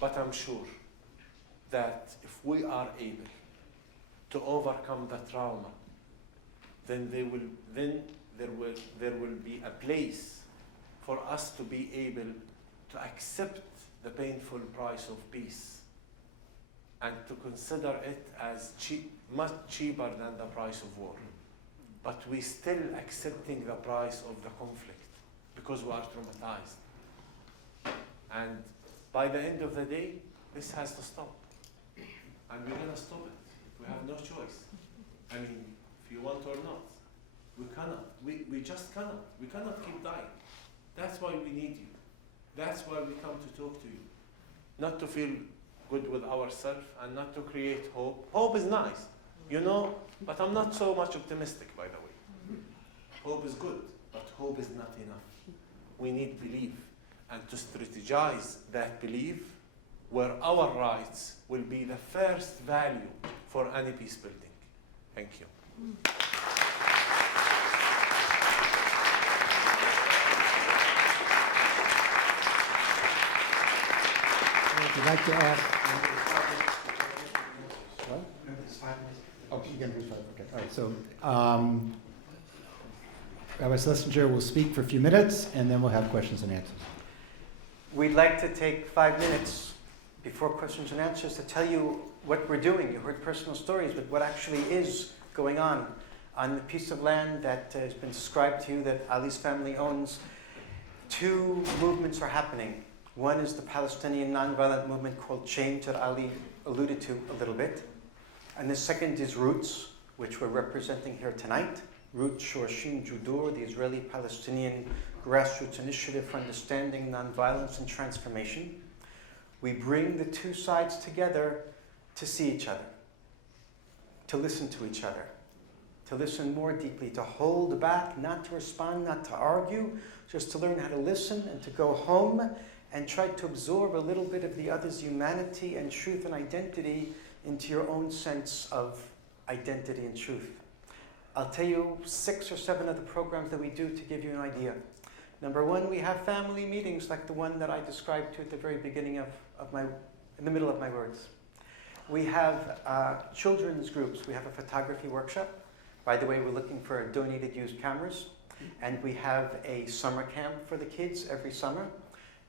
but I'm sure that if we are able to overcome the trauma, then there will be a place for us to be able to accept the painful price of peace and to consider it as much cheaper than the price of war. But we still accepting the price of the conflict because we are traumatized. And by the end of the day, this has to stop. And we're going to stop it. We have no choice. I mean, if you want or not, we cannot. We just cannot. We cannot keep dying. That's why we need you. That's why we come to talk to you. Not to feel good with ourselves and not to create hope. Hope is nice, you know, but I'm not so much optimistic, by the way. Hope is good, but hope is not enough. We need belief. And to strategize that belief, where our rights will be the first value for any peace building. Thank you. If you'd like to ask. What? No, it's 5 minutes. Oh, you can do 5. Okay. All right. So Rabbi Schlesinger will speak for a few minutes, and then we'll have questions and answers. We'd like to take 5 minutes before questions and answers to tell you what we're doing. You heard personal stories, but what actually is going on the piece of land that has been described to you that Ali's family owns. 2 movements are happening. One is the Palestinian nonviolent movement called Change that Ali alluded to a little bit. And the second is Roots, which we're representing here tonight. Roots Shorshim Judur, the Israeli Palestinian Grassroots Initiative for Understanding Nonviolence and Transformation. We bring the 2 sides together to see each other, to listen to each other, to listen more deeply, to hold back, not to respond, not to argue, just to learn how to listen and to go home and try to absorb a little bit of the other's humanity and truth and identity into your own sense of identity and truth. I'll tell you 6 or 7 of the programs that we do to give you an idea. Number 1, we have family meetings like the one that I described to at the very beginning in the middle of my words. We have children's groups. We have a photography workshop. By the way, we're looking for donated used cameras. And we have a summer camp for the kids every summer.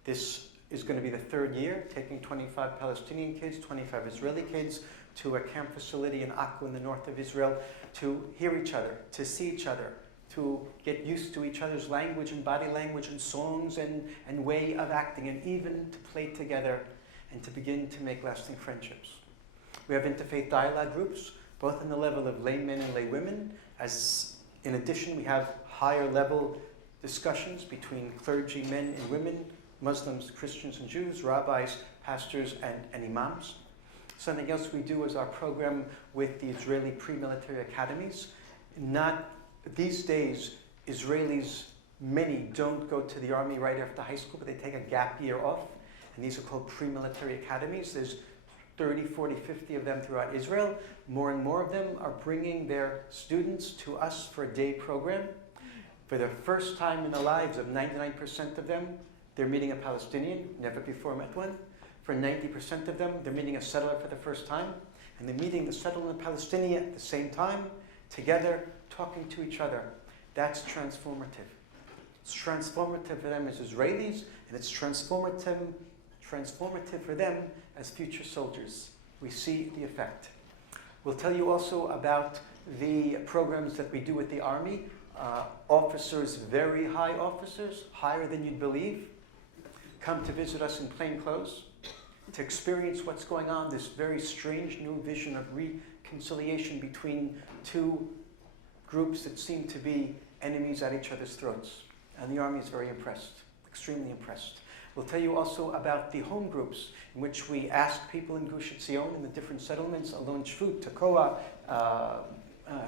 This is going to be the 3rd year, taking 25 Palestinian kids, 25 Israeli kids to a camp facility in Akko in the north of Israel to hear each other, to see each other, to get used to each other's language and body language and songs and way of acting, and even to play together and to begin to make lasting friendships. We have interfaith dialogue groups, both in the level of laymen and laywomen. As in addition, we have higher level discussions between clergy, men and women, Muslims, Christians and Jews, rabbis, pastors, and imams. Something else we do is our program with the Israeli pre-military academies. Not these days, Israelis, many don't go to the army right after high school, but they take a gap year off. And these are called pre-military academies. There's 30, 40, 50 of them throughout Israel. More and more of them are bringing their students to us for a day program. For the first time in the lives of 99% of them, they're meeting a Palestinian, never before met one. For 90% of them, they're meeting a settler for the first time. And they're meeting the settler and the Palestinian at the same time, together, talking to each other. That's transformative. It's transformative for them as Israelis, and it's transformative for them as future soldiers. We see the effect. We'll tell you also about the programs that we do with the Army. Officers, very high officers, higher than you'd believe, come to visit us in plain clothes to experience what's going on, this very strange new vision of reconciliation between 2 groups that seem to be enemies at each other's throats. And the Army is very impressed, extremely impressed. We'll tell you also about the home groups in which we ask people in Gush Etzion, in the different settlements, Alon Shvut, Tekoa,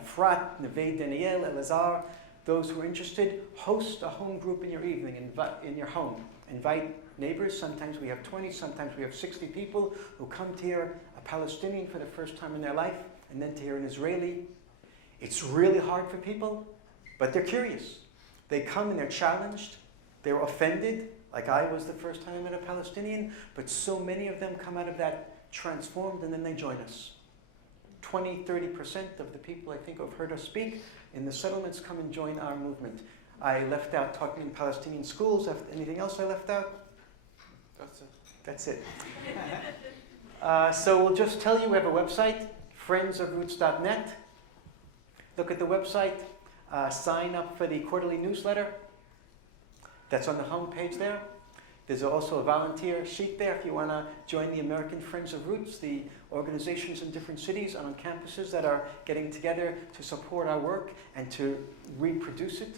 Frat, Neve Daniel, Elazar, those who are interested, host a home group in your evening, in your home. Invite neighbors. Sometimes we have 20, sometimes we have 60 people who come to hear a Palestinian for the first time in their life, and then to hear an Israeli. It's really hard for people, but they're curious. They come and they're challenged. They're offended, like I was the first time I met a Palestinian, but so many of them come out of that transformed, and then they join us. 20, 30% of the people I think who have heard us speak in the settlements come and join our movement. I left out talking in Palestinian schools. Anything else I left out? That's it. That's it. So we'll just tell you, we have a website, friendsofroots.net. Look at the website. Sign up for the quarterly newsletter. That's on the home page there. There's also a volunteer sheet there if you want to join the American Friends of Roots, the organizations in different cities and on campuses that are getting together to support our work and to reproduce it.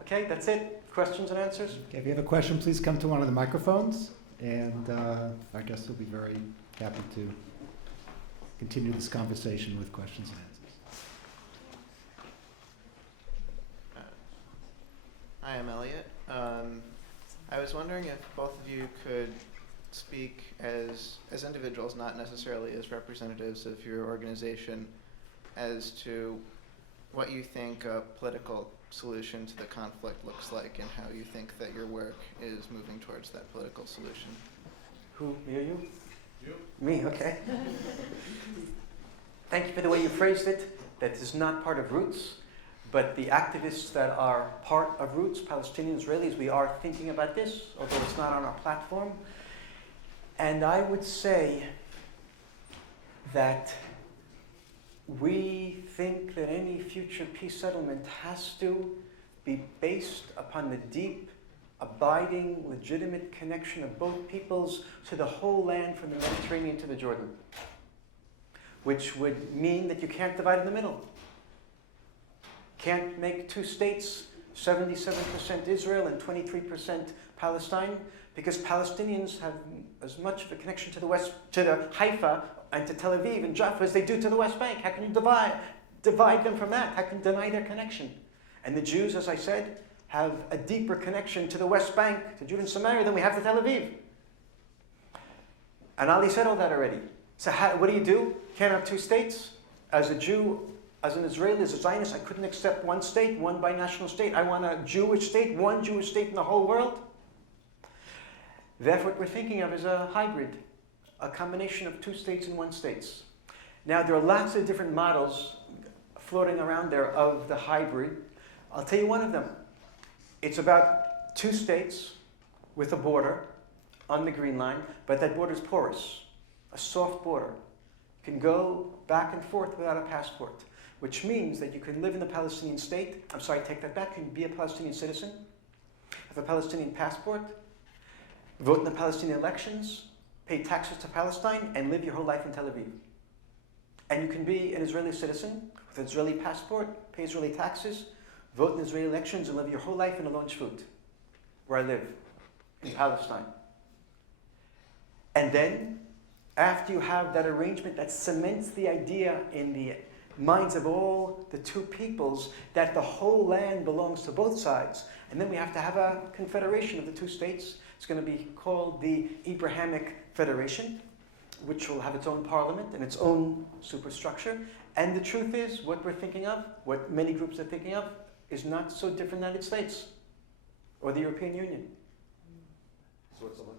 Okay, that's it. Questions and answers? Okay, if you have a question, please come to one of the microphones, and our guests will be very happy to continue this conversation with questions and answers. Hi, I'm Elliot. I was wondering if both of you could speak as individuals, not necessarily as representatives of your organization, as to what you think a political solution to the conflict looks like and how you think that your work is moving towards that political solution. Who, me or you? You. Me, okay. Thank you for the way you phrased it. That is not part of Roots, but the activists that are part of Roots, Palestinian Israelis, we are thinking about this, although it's not on our platform. And I would say that we think that any future peace settlement has to be based upon the deep, abiding, legitimate connection of both peoples to the whole land from the Mediterranean to the Jordan, which would mean that you can't divide in the middle. Can't make two states, 77% Israel and 23% Palestine, because Palestinians have as much of a connection to the West, to the Haifa and to Tel Aviv and Jaffa as they do to the West Bank. How can you divide them from that? How can you deny their connection? And the Jews, as I said, have a deeper connection to the West Bank, to Judah and Samaria, than we have to Tel Aviv. And Ali said all that already. So what do? Can't have two states? As a Jew, as an Israeli, as a Zionist, I couldn't accept one state, one binational state. I want a Jewish state, one Jewish state in the whole world. Therefore, what we're thinking of is a hybrid, a combination of two states and one state. Now, there are lots of different models floating around there of the hybrid. I'll tell you one of them. It's about two states with a border on the Green Line, but that border is porous, a soft border. You can go back and forth without a passport, which means that you can live in the Palestinian state. I'm sorry, take that back. You can be a Palestinian citizen, have a Palestinian passport, vote in the Palestinian elections, pay taxes to Palestine, and live your whole life in Tel Aviv. And you can be an Israeli citizen with an Israeli passport, pay Israeli taxes, vote in Israeli elections, and live your whole life in Alon Shvut, where I live, in Palestine. And then, after you have that arrangement that cements the idea in the minds of all the two peoples that the whole land belongs to both sides, and then we have to have a confederation of the two states. It's going to be called the Abrahamic Federation, which will have its own parliament and its own superstructure. And the truth is, what we're thinking of, what many groups are thinking of, is not so different than the United States or the European Union. Switzerland.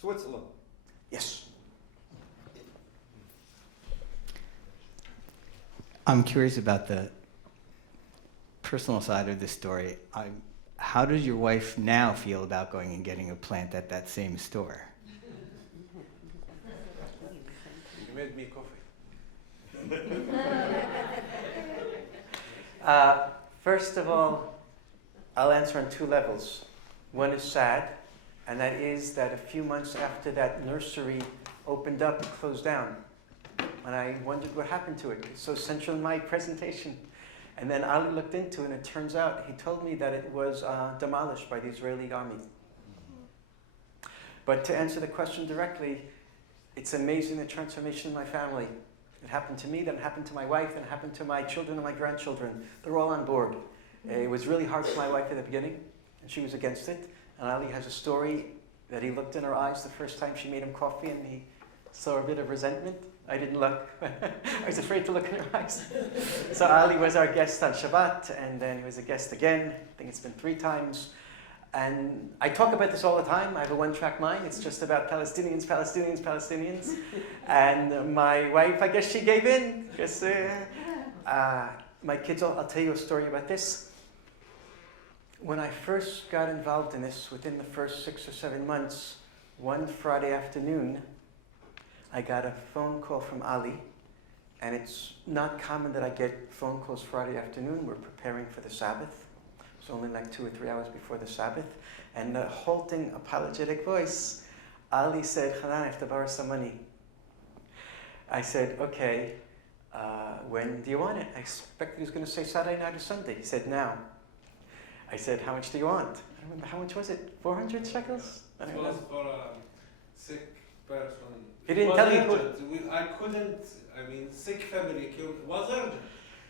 Switzerland. Yes. I'm curious about the personal side of this story. How does your wife now feel about going and getting a plant at that same store? You made me coffee. First of all, I'll answer on two levels. One is sad, and that is that a few months after that nursery opened up, it closed down. And I wondered what happened to it. It's so central in my presentation. And then Ali looked into it, and it turns out he told me that it was demolished by the Israeli army. But to answer the question directly, it's amazing the transformation in my family. It happened to me, then it happened to my wife, and it happened to my children and my grandchildren. They're all on board. It was really hard for my wife at the beginning, and she was against it. And Ali has a story that he looked in her eyes the first time she made him coffee, and he saw a bit of resentment. I didn't look. I was afraid to look in her eyes. So Ali was our guest on Shabbat, and then he was a guest again. I think it's been 3 times. And I talk about this all the time. I have a one-track mind. It's just about Palestinians, Palestinians, Palestinians. And my wife, I guess she gave in. Because my kids, I'll tell you a story about this. When I first got involved in this, within the first 6 or 7 months, one Friday afternoon, I got a phone call from Ali. And it's not common that I get phone calls Friday afternoon. We're preparing for the Sabbath. It's only like 2 or 3 hours before the Sabbath. And a halting, apologetic voice, Ali said, Hanan, I have to borrow some money. I said, okay, when do you want it? I expected he was going to say Saturday night or Sunday. He said, now. I said, how much do you want? I don't remember, how much was it? 400 shekels? I don't It was remember. for a sick person. He didn't It was tell you urgent. I couldn't, sick family killed. It was urgent.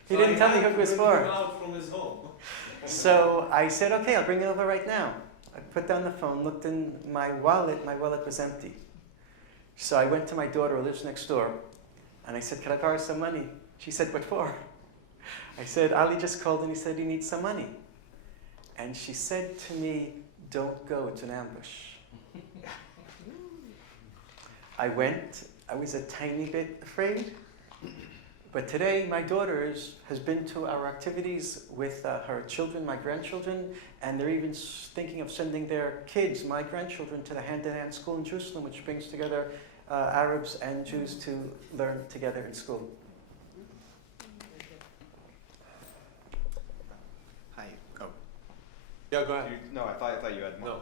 He didn't tell me had who it was to for. bring him out from his home. So I said, okay, I'll bring it over right now. I put down the phone, looked in my wallet was empty. So I went to my daughter who lives next door, and I said, "Can I borrow some money?" She said, "What for?" I said, "Ali just called and he said he needs some money." And she said to me, "Don't go, it's an ambush." I went, I was a tiny bit afraid, but today my daughter has been to our activities with her children, my grandchildren, and they're even thinking of sending their kids, my grandchildren, to the hand-in-hand school in Jerusalem, which brings together Arabs and Jews to learn together in school. Hi. Oh. Yeah, go ahead. No, I thought you had more. No.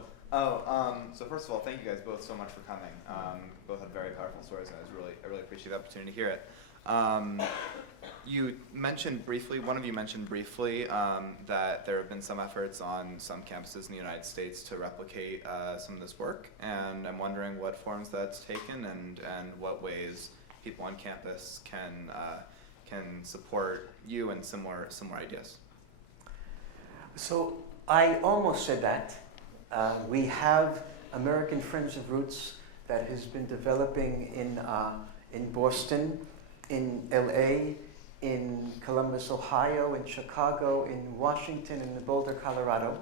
So first of all, thank you guys both so much for coming. Both had very powerful stories, and I really appreciate the opportunity to hear it. You mentioned briefly, one of you mentioned briefly, that there have been some efforts on some campuses in the United States to replicate some of this work, and I'm wondering what forms that's taken and what ways people on campus can support you and similar ideas. So I almost said that. We have American Friends of Roots that has been developing in Boston, in LA, in Columbus, Ohio, in Chicago, in Washington, and in Boulder, Colorado.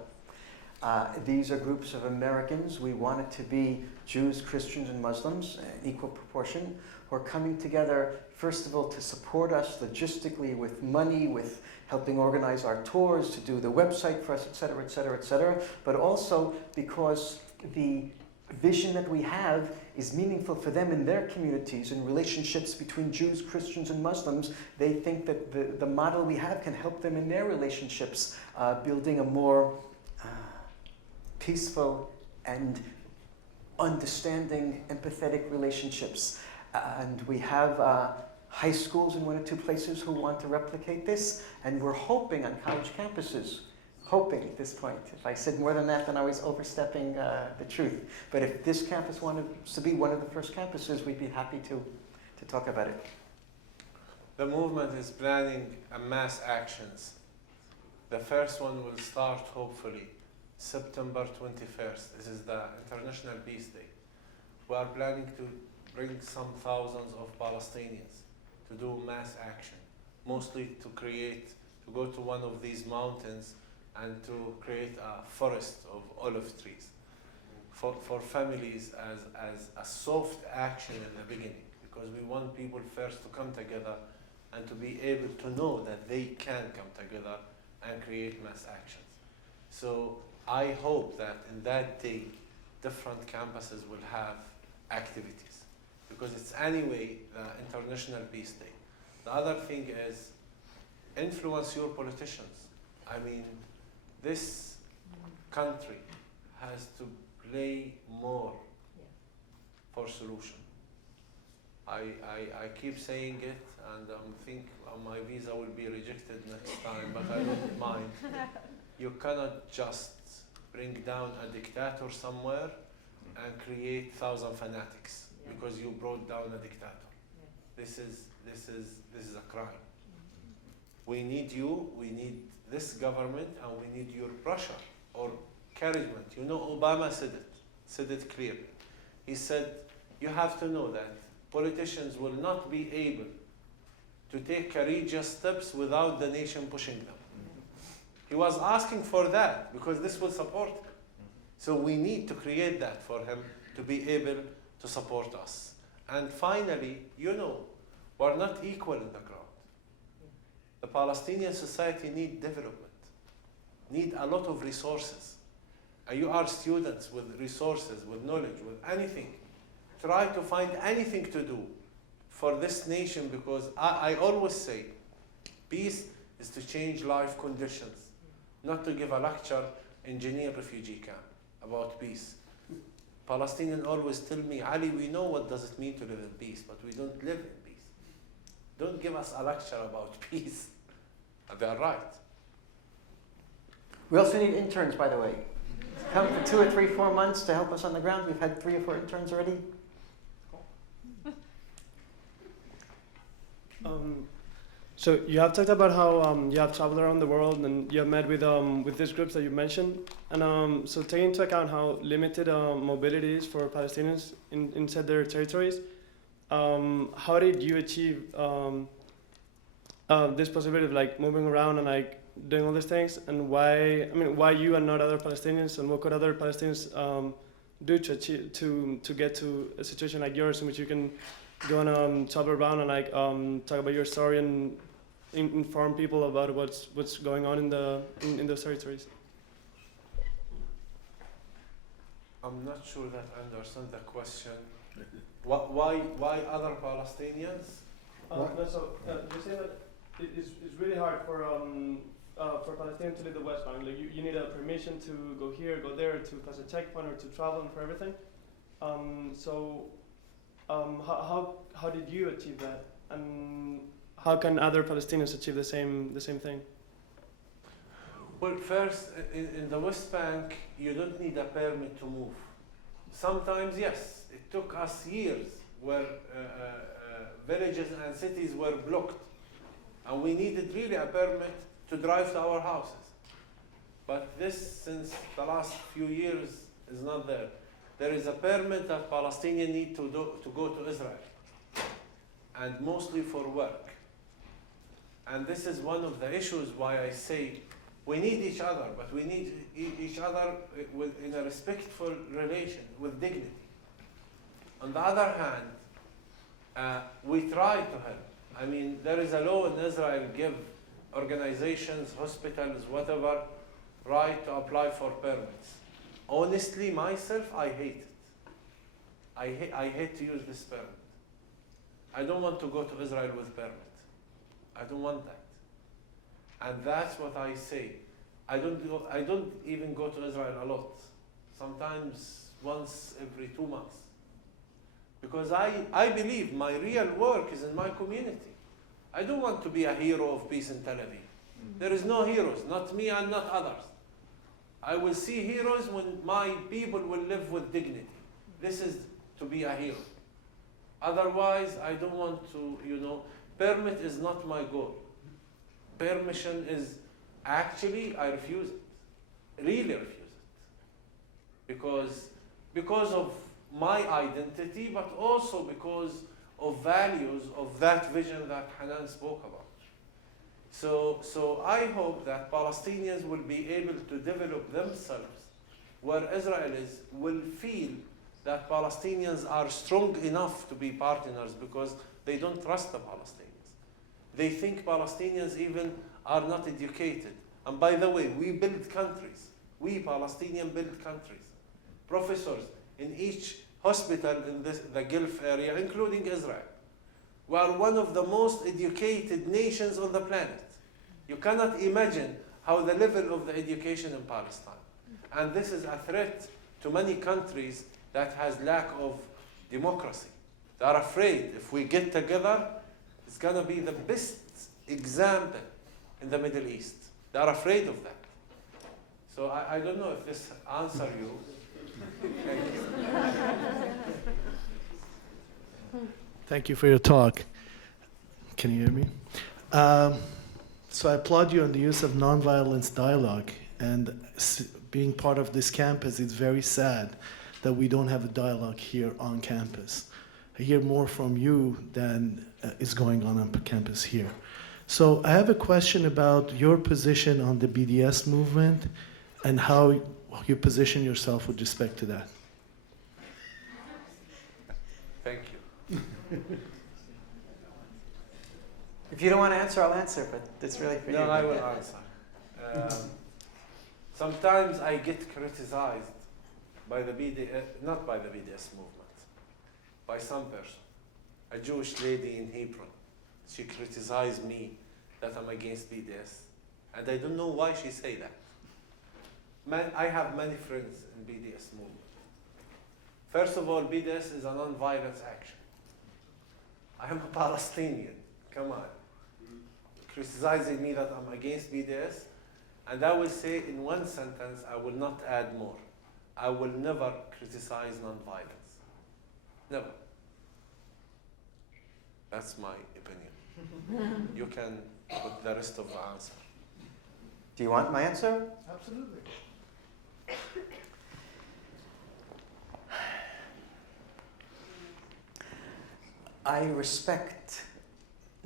These are groups of Americans. We want it to be Jews, Christians, and Muslims, in equal proportion, who are coming together, first of all, to support us logistically with money, with helping organize our tours, to do the website for us, et cetera, et cetera, et cetera, but also because the vision that we have is meaningful for them in their communities and relationships between Jews, Christians, and Muslims. They think that the model we have can help them in their relationships, building a more peaceful and understanding, empathetic relationships. And we have high schools in 1 or 2 places who want to replicate this, and we're hoping on college campuses, hoping at this point. If I said more than that, then I was overstepping the truth. But if this campus wanted to be one of the first campuses, we'd be happy to talk about it. The movement is planning a mass actions. The first one will start, hopefully, September 21st. This is the International Peace Day. We are planning to bring some thousands of Palestinians to do mass action, mostly to go to one of these mountains and to create a forest of olive trees for families as a soft action in the beginning, because we want people first to come together and to be able to know that they can come together and create mass actions. So I hope that in that day, different campuses will have activities, because it's anyway the International Peace Day. The other thing is influence your politicians. I mean, this country has to play more for solution. I keep saying it, and I think my visa will be rejected next time, but I don't mind. You cannot just bring down a dictator somewhere and create 1,000 fanatics because you brought down a dictator. This is a crime. We need you, we need this government, and we need your pressure or encouragement. You know, Obama said it clearly. He said, you have to know that politicians will not be able to take courageous steps without the nation pushing them. He was asking for that because this will support him. So we need to create that for him to be able to support us. And finally, you know, we're not equal in the ground. The Palestinian society need development, need a lot of resources. And you are students with resources, with knowledge, with anything. Try to find anything to do for this nation, because I always say, peace is to change life conditions, not to give a lecture in Geneva refugee camp about peace. Palestinians always tell me, Ali, we know what does it mean to live in peace, but we don't live in peace. Don't give us a lecture about peace. And they are right. We also need interns, by the way. Come for 2 or 3, 4 months to help us on the ground. We've had 3 or 4 interns already. So you have talked about how you have traveled around the world and you have met with these groups that you mentioned, and so taking into account how limited mobility is for Palestinians inside their territories, how did you achieve this possibility of like moving around and like doing all these things, and why you and not other Palestinians, and what could other Palestinians do to achieve to get to a situation like yours in which you can go and travel around and like talk about your story and inform people about what's going on in those territories? I'm not sure that I understand the question. Why other Palestinians? You say that it's really hard for Palestinians to leave the West Bank. Like you need a permission to go here, go there, to pass a checkpoint, or to travel, and for everything. How did you achieve that, and how can other Palestinians achieve the same thing? Well, first, in the West Bank, you don't need a permit to move. Sometimes, yes, it took us years where villages and cities were blocked, and we needed really a permit to drive to our houses. But this, since the last few years, is not there. There is a permit that Palestinians need to go to Israel, and mostly for work. And this is one of the issues why I say we need each other, but we need each other in a respectful relation, with dignity. On the other hand, we try to help. I mean, there is a law in Israel give organizations, hospitals, whatever, right to apply for permits. Honestly, myself, I hate it. I hate to use this permit. I don't want to go to Israel with permit. I don't want that. And that's what I say. I don't even go to Israel a lot. Sometimes once every 2 months. Because I believe my real work is in my community. I don't want to be a hero of peace in Tel Aviv. There is no heroes, not me and not others. I will see heroes when my people will live with dignity. This is to be a hero. Otherwise, I don't want to, permit is not my goal. Permission is, actually, I refuse it. Really refuse it. Because of my identity, but also because of values of that vision that Hanan spoke about. So I hope that Palestinians will be able to develop themselves where Israelis will feel that Palestinians are strong enough to be partners because they don't trust the Palestinians. They think Palestinians even are not educated. And by the way, we build countries. We Palestinians build countries. Professors in each hospital in the Gulf area, including Israel. We are one of the most educated nations on the planet. You cannot imagine how the level of the education in Palestine. And this is a threat to many countries that has lack of democracy. They are afraid if we get together, it's going to be the best example in the Middle East. They are afraid of that. So I don't know if this answers you. Thank you for your talk. Can you hear me? So I applaud you on the use of nonviolence dialogue, and being part of this campus, it's very sad that we don't have a dialogue here on campus. I hear more from you than is going on campus here. So I have a question about your position on the BDS movement and how you position yourself with respect to that. Thank you. If you don't want to answer, I'll answer, but it's really for you. No, I will answer. Sometimes I get criticized by the not by the BDS movement, by some person, a Jewish lady in Hebron. She criticized me that I'm against BDS, and I don't know why she say that. I have many friends in BDS movement. First of all, BDS is a non-violence action. I am a Palestinian. Come on. Criticizing me that I'm against BDS, and I will say in one sentence, I will not add more. I will never criticize non-violence. Never. That's my opinion. You can put the rest of the answer. Do you want my answer? Absolutely. I respect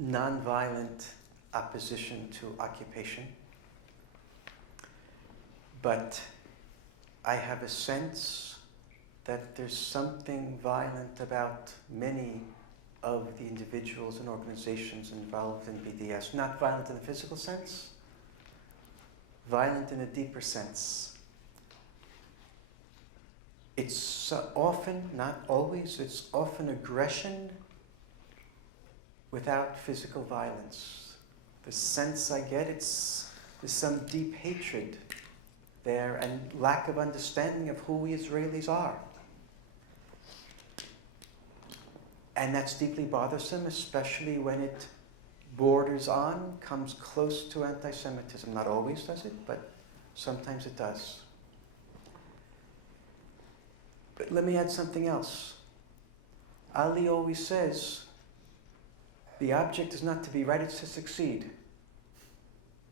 nonviolent opposition to occupation, but I have a sense that there's something violent about many of the individuals and organizations involved in BDS. Not violent in the physical sense, violent in a deeper sense. It's often, not always, it's often aggression without physical violence. The sense I get, there's some deep hatred there and lack of understanding of who we Israelis are. And that's deeply bothersome, especially when it borders on, comes close to anti-Semitism. Not always does it, but sometimes it does. But let me add something else. Ali always says, the object is not to be right, it's to succeed.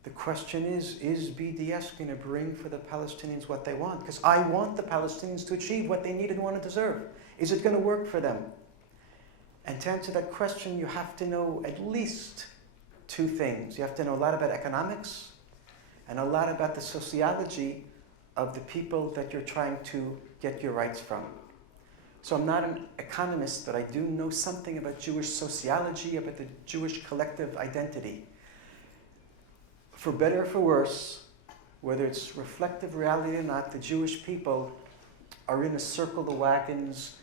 The question is BDS going to bring for the Palestinians what they want? Because I want the Palestinians to achieve what they need and want to deserve. Is it going to work for them? And to answer that question, you have to know at least two things. You have to know a lot about economics and a lot about the sociology of the people that you're trying to get your rights from. So I'm not an economist, but I do know something about Jewish sociology, about the Jewish collective identity. For better or for worse, whether it's reflective reality or not, the Jewish people are in a circle the wagons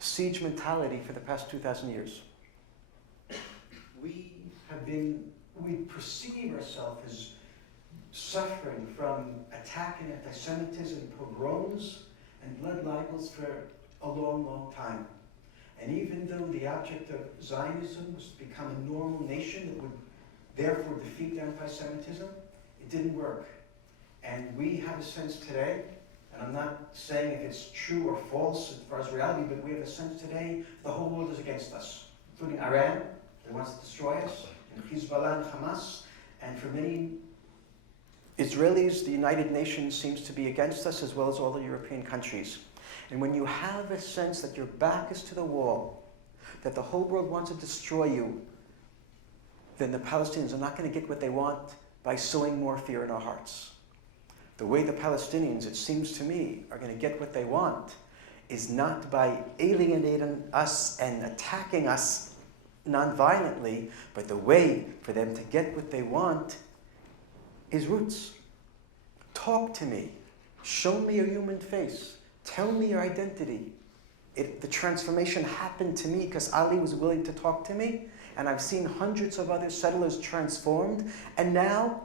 siege mentality for the past 2,000 years. We perceive ourselves as suffering from attack and anti-Semitism, pogroms, and blood libels for a long, long time. And even though the object of Zionism was to become a normal nation that would therefore defeat anti-Semitism, it didn't work. And we have a sense today, and I'm not saying if it's true or false as far as reality, but we have a sense today the whole world is against us, including Iran, that wants to destroy us, and Hezbollah and Hamas, and for many Israelis, the United Nations seems to be against us, as well as all the European countries. And when you have a sense that your back is to the wall, that the whole world wants to destroy you, then the Palestinians are not going to get what they want by sowing more fear in our hearts. The way the Palestinians, it seems to me, are going to get what they want is not by alienating us and attacking us non-violently, but the way for them to get what they want is roots. Talk to me. Show me your human face. Tell me your identity. The transformation happened to me because Ali was willing to talk to me, and I've seen hundreds of other settlers transformed, and now,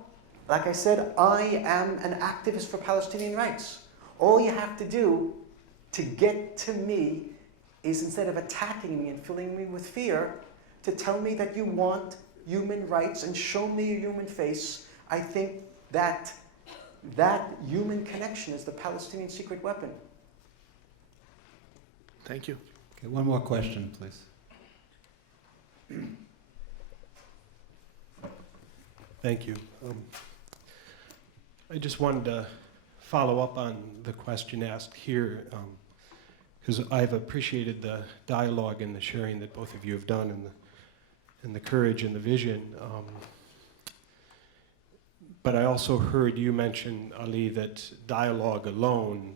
like I said, I am an activist for Palestinian rights. All you have to do to get to me is, instead of attacking me and filling me with fear, to tell me that you want human rights and show me your human face. I think that human connection is the Palestinian secret weapon. Thank you. Okay, one more question, please. Thank you. I just wanted to follow up on the question asked here, because I've appreciated the dialogue and the sharing that both of you have done, and the courage and the vision. But I also heard you mention, Ali, that dialogue alone,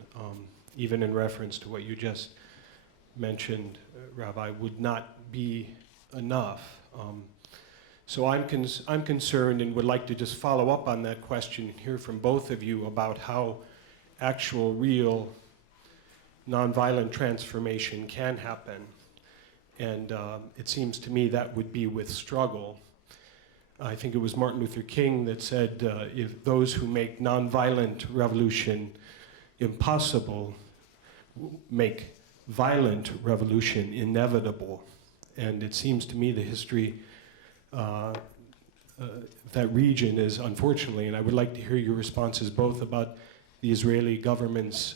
even in reference to what you just mentioned, Rabbi, would not be enough. So I'm concerned and would like to just follow up on that question and hear from both of you about how actual, real, nonviolent transformation can happen. And it seems to me that would be with struggle. I think it was Martin Luther King that said, if those who make nonviolent revolution impossible make violent revolution inevitable. And it seems to me the history that region is, unfortunately, and I would like to hear your responses both about the Israeli government's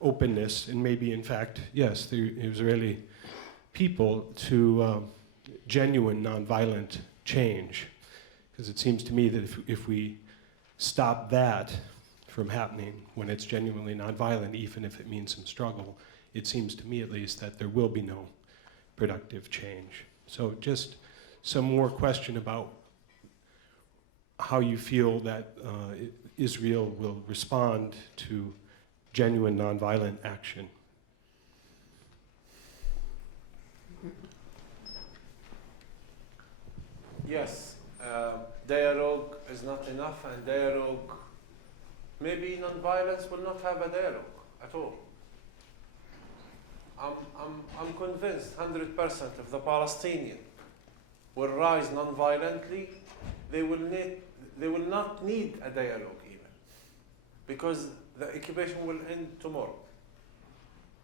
openness and maybe, in fact, yes, the Israeli people to genuine nonviolent change. Because it seems to me that if we stop that from happening when it's genuinely nonviolent, even if it means some struggle, it seems to me at least that there will be no productive change. So just some more question about how you feel that Israel will respond to genuine nonviolent action. Yes, dialogue is not enough, and dialogue, maybe nonviolence will not have a dialogue at all. I'm convinced 100% if the Palestinian will rise nonviolently, they will not need a dialogue even, because the occupation will end tomorrow.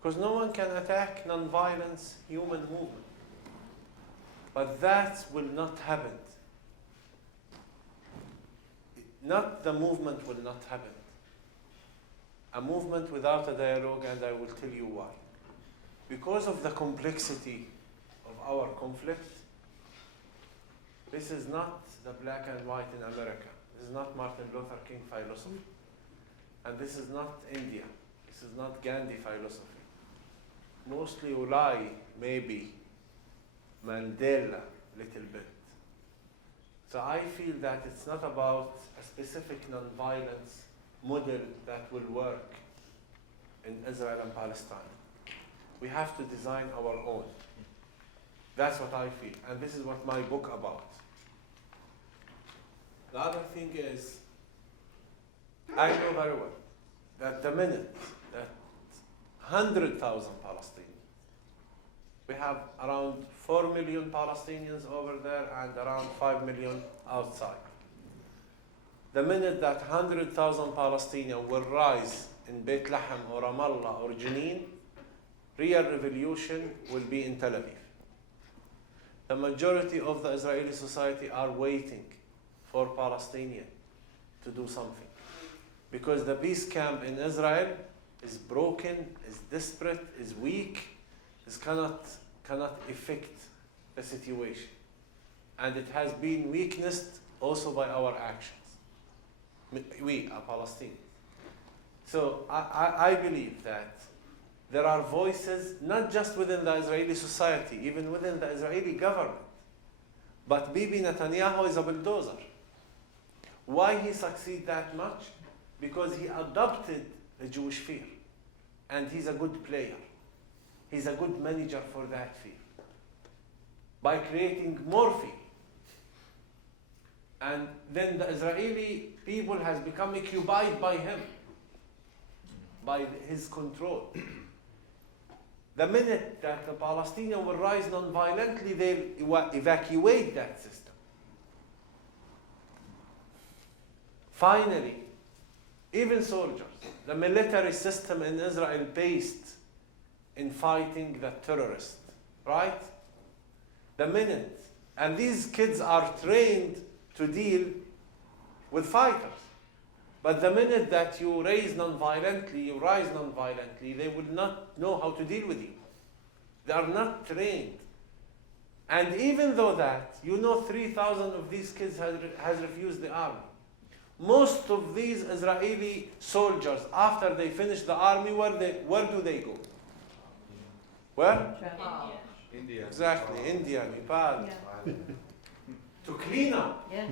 Because no one can attack nonviolence human movement. But that will not happen. Not the movement will not happen. A movement without a dialogue, and I will tell you why. Because of the complexity of our conflict, this is not the black and white in America. This is not Martin Luther King philosophy. And this is not India. This is not Gandhi philosophy. Mostly Ulai, maybe. Mandela, little bit. So I feel that it's not about a specific nonviolence model that will work in Israel and Palestine. We have to design our own. That's what I feel, and this is what my book about. The other thing is, I know very well that the minute that 100,000 Palestinians, we have around 4 million Palestinians over there and around 5 million outside. The minute that 100,000 Palestinians will rise in Beit Lahem or Ramallah or Jenin, real revolution will be in Tel Aviv. The majority of the Israeli society are waiting for Palestinians to do something. Because the peace camp in Israel is broken, is desperate, is weak, cannot affect the situation. And it has been weaknessed also by our actions. We are Palestinians. So I believe that there are voices, not just within the Israeli society, even within the Israeli government. But Bibi Netanyahu is a bulldozer. Why he succeed that much? Because he adopted the Jewish fear. And he's a good player. He's a good manager for that fear. By creating more fear. And then the Israeli people has become occupied by him. By his control. The minute that the Palestinians will rise non-violently, they'll evacuate that system. Finally, even soldiers, the military system in Israel based in fighting the terrorists, right? The minute, and these kids are trained to deal with fighters. But the minute that you rise non-violently, they will not know how to deal with you. They are not trained. And even though that, 3,000 of these kids has refused the army. Most of these Israeli soldiers, after they finish the army, where do they go? Where? India. Exactly, India, Nepal. Yeah. To clean up. Yeah.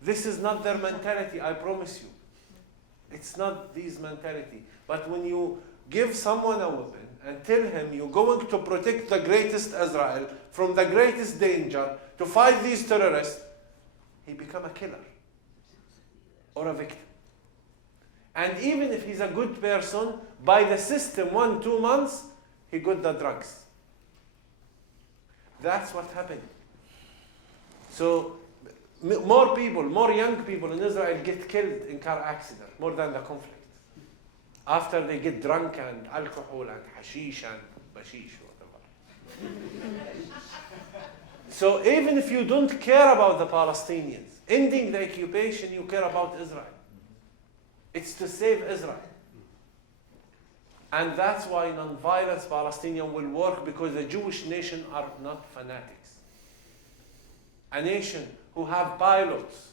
This is not their mentality, I promise you. It's not this mentality. But when you give someone a weapon and tell him you're going to protect the greatest Israel from the greatest danger to fight these terrorists, he becomes a killer or a victim. And even if he's a good person, by the system 1-2 months, he got the drugs. That's what happened. So more people, more young people in Israel get killed in car accident more than the conflict. After they get drunk and alcohol and hashish and bashish, whatever. So even if you don't care about the Palestinians, ending the occupation, you care about Israel. It's to save Israel. And that's why nonviolence Palestinian will work, because the Jewish nation are not fanatics. A nation who have pilots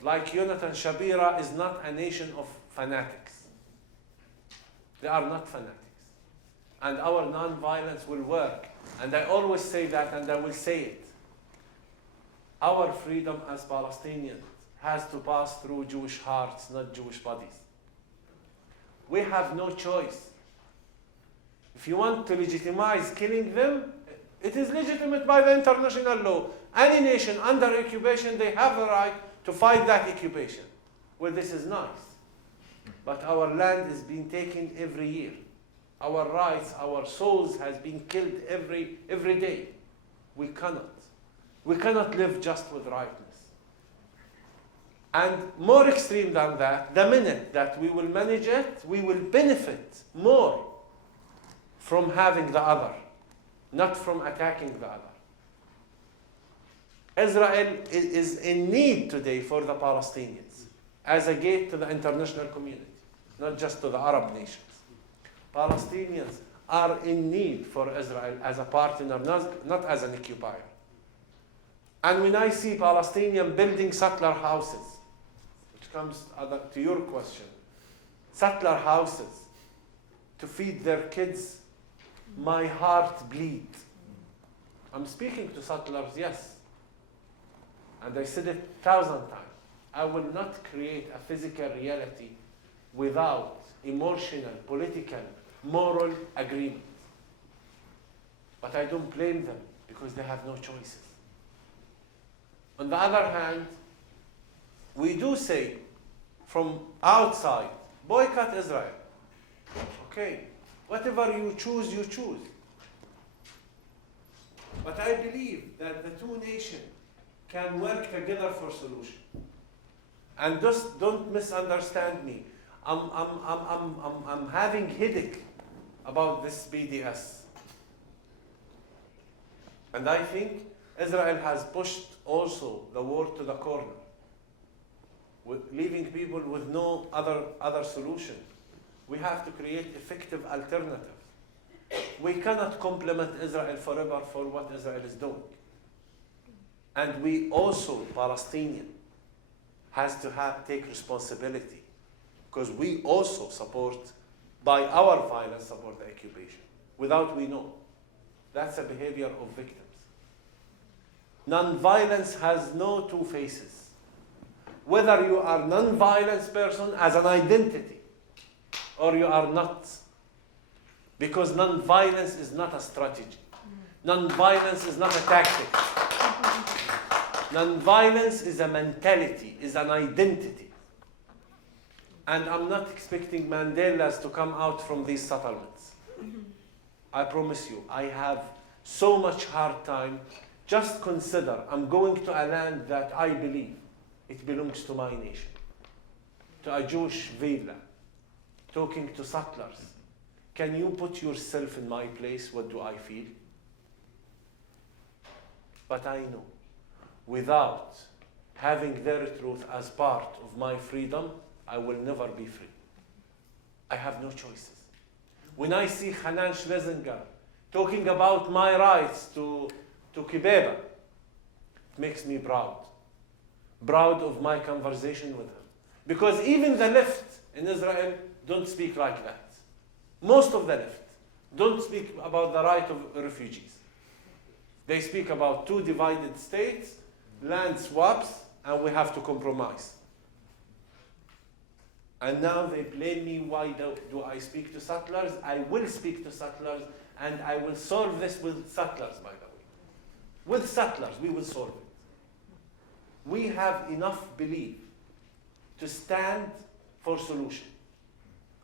like Yonatan Shabira is not a nation of fanatics. They are not fanatics. And our nonviolence will work. And I always say that, and I will say it. Our freedom as Palestinians has to pass through Jewish hearts, not Jewish bodies. We have no choice. If you want to legitimize killing them, it is legitimate by the international law. Any nation under occupation, they have the right to fight that occupation. Well, this is nice. But our land is being taken every year. Our rights, our souls has been killed every day. We cannot live just with rightness. And more extreme than that, the minute that we will manage it, we will benefit more from having the other, not from attacking the other. Israel is in need today for the Palestinians as a gate to the international community, not just to the Arab nations. Palestinians are in need for Israel as a partner, not as an occupier. And when I see Palestinians building settler houses, which comes to your question, settler houses to feed their kids, my heart bleeds. I'm speaking to settlers, yes. And I said it 1,000 times. I will not create a physical reality without emotional, political, moral agreement. But I don't blame them because they have no choices. On the other hand, we do say from outside, boycott Israel. Okay, whatever you choose, you choose. But I believe that the two nations can work together for solution. And just don't misunderstand me. I'm having headache about this BDS. And I think Israel has pushed also the war to the corner, with leaving people with no other solution. We have to create effective alternative. We cannot compliment Israel forever for what Israel is doing. And we also, Palestinian, has to take responsibility, because we also support, by our violence, support the occupation, without we know. That's a behavior of victims. Non-violence has no two faces. Whether you are non-violence person as an identity, or you are not. Because non-violence is not a strategy. Non-violence is not a tactic. Non-violence is a mentality, is an identity. And I'm not expecting Mandelas to come out from these settlements. I promise you, I have so much hard time. Just consider, I'm going to a land that I believe it belongs to my nation, to a Jewish villa, talking to settlers. Can you put yourself in my place? What do I feel? But I know, without having their truth as part of my freedom, I will never be free. I have no choices. When I see Hanan Schlesinger talking about my rights to Kibeba, it makes me proud. Proud of my conversation with him. Because even the left in Israel don't speak like that. Most of the left don't speak about the right of refugees. They speak about two divided states, land swaps, and we have to compromise. And now they blame me, why do I speak to settlers? I will speak to settlers, and I will solve this with settlers, by the way. With settlers, we will solve it. We have enough belief to stand for solution.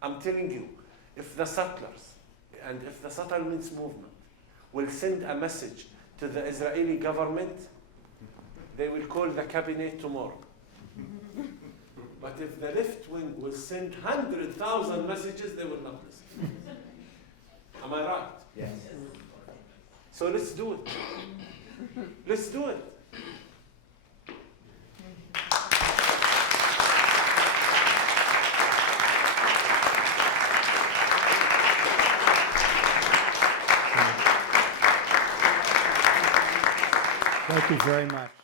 I'm telling you, if the settlers and if the settlements movement will send a message to the Israeli government, they will call the cabinet tomorrow. But if the left wing will send 100,000 messages, they will not listen. Am I right? Yes. So let's do it. Let's do it. Thank you very much.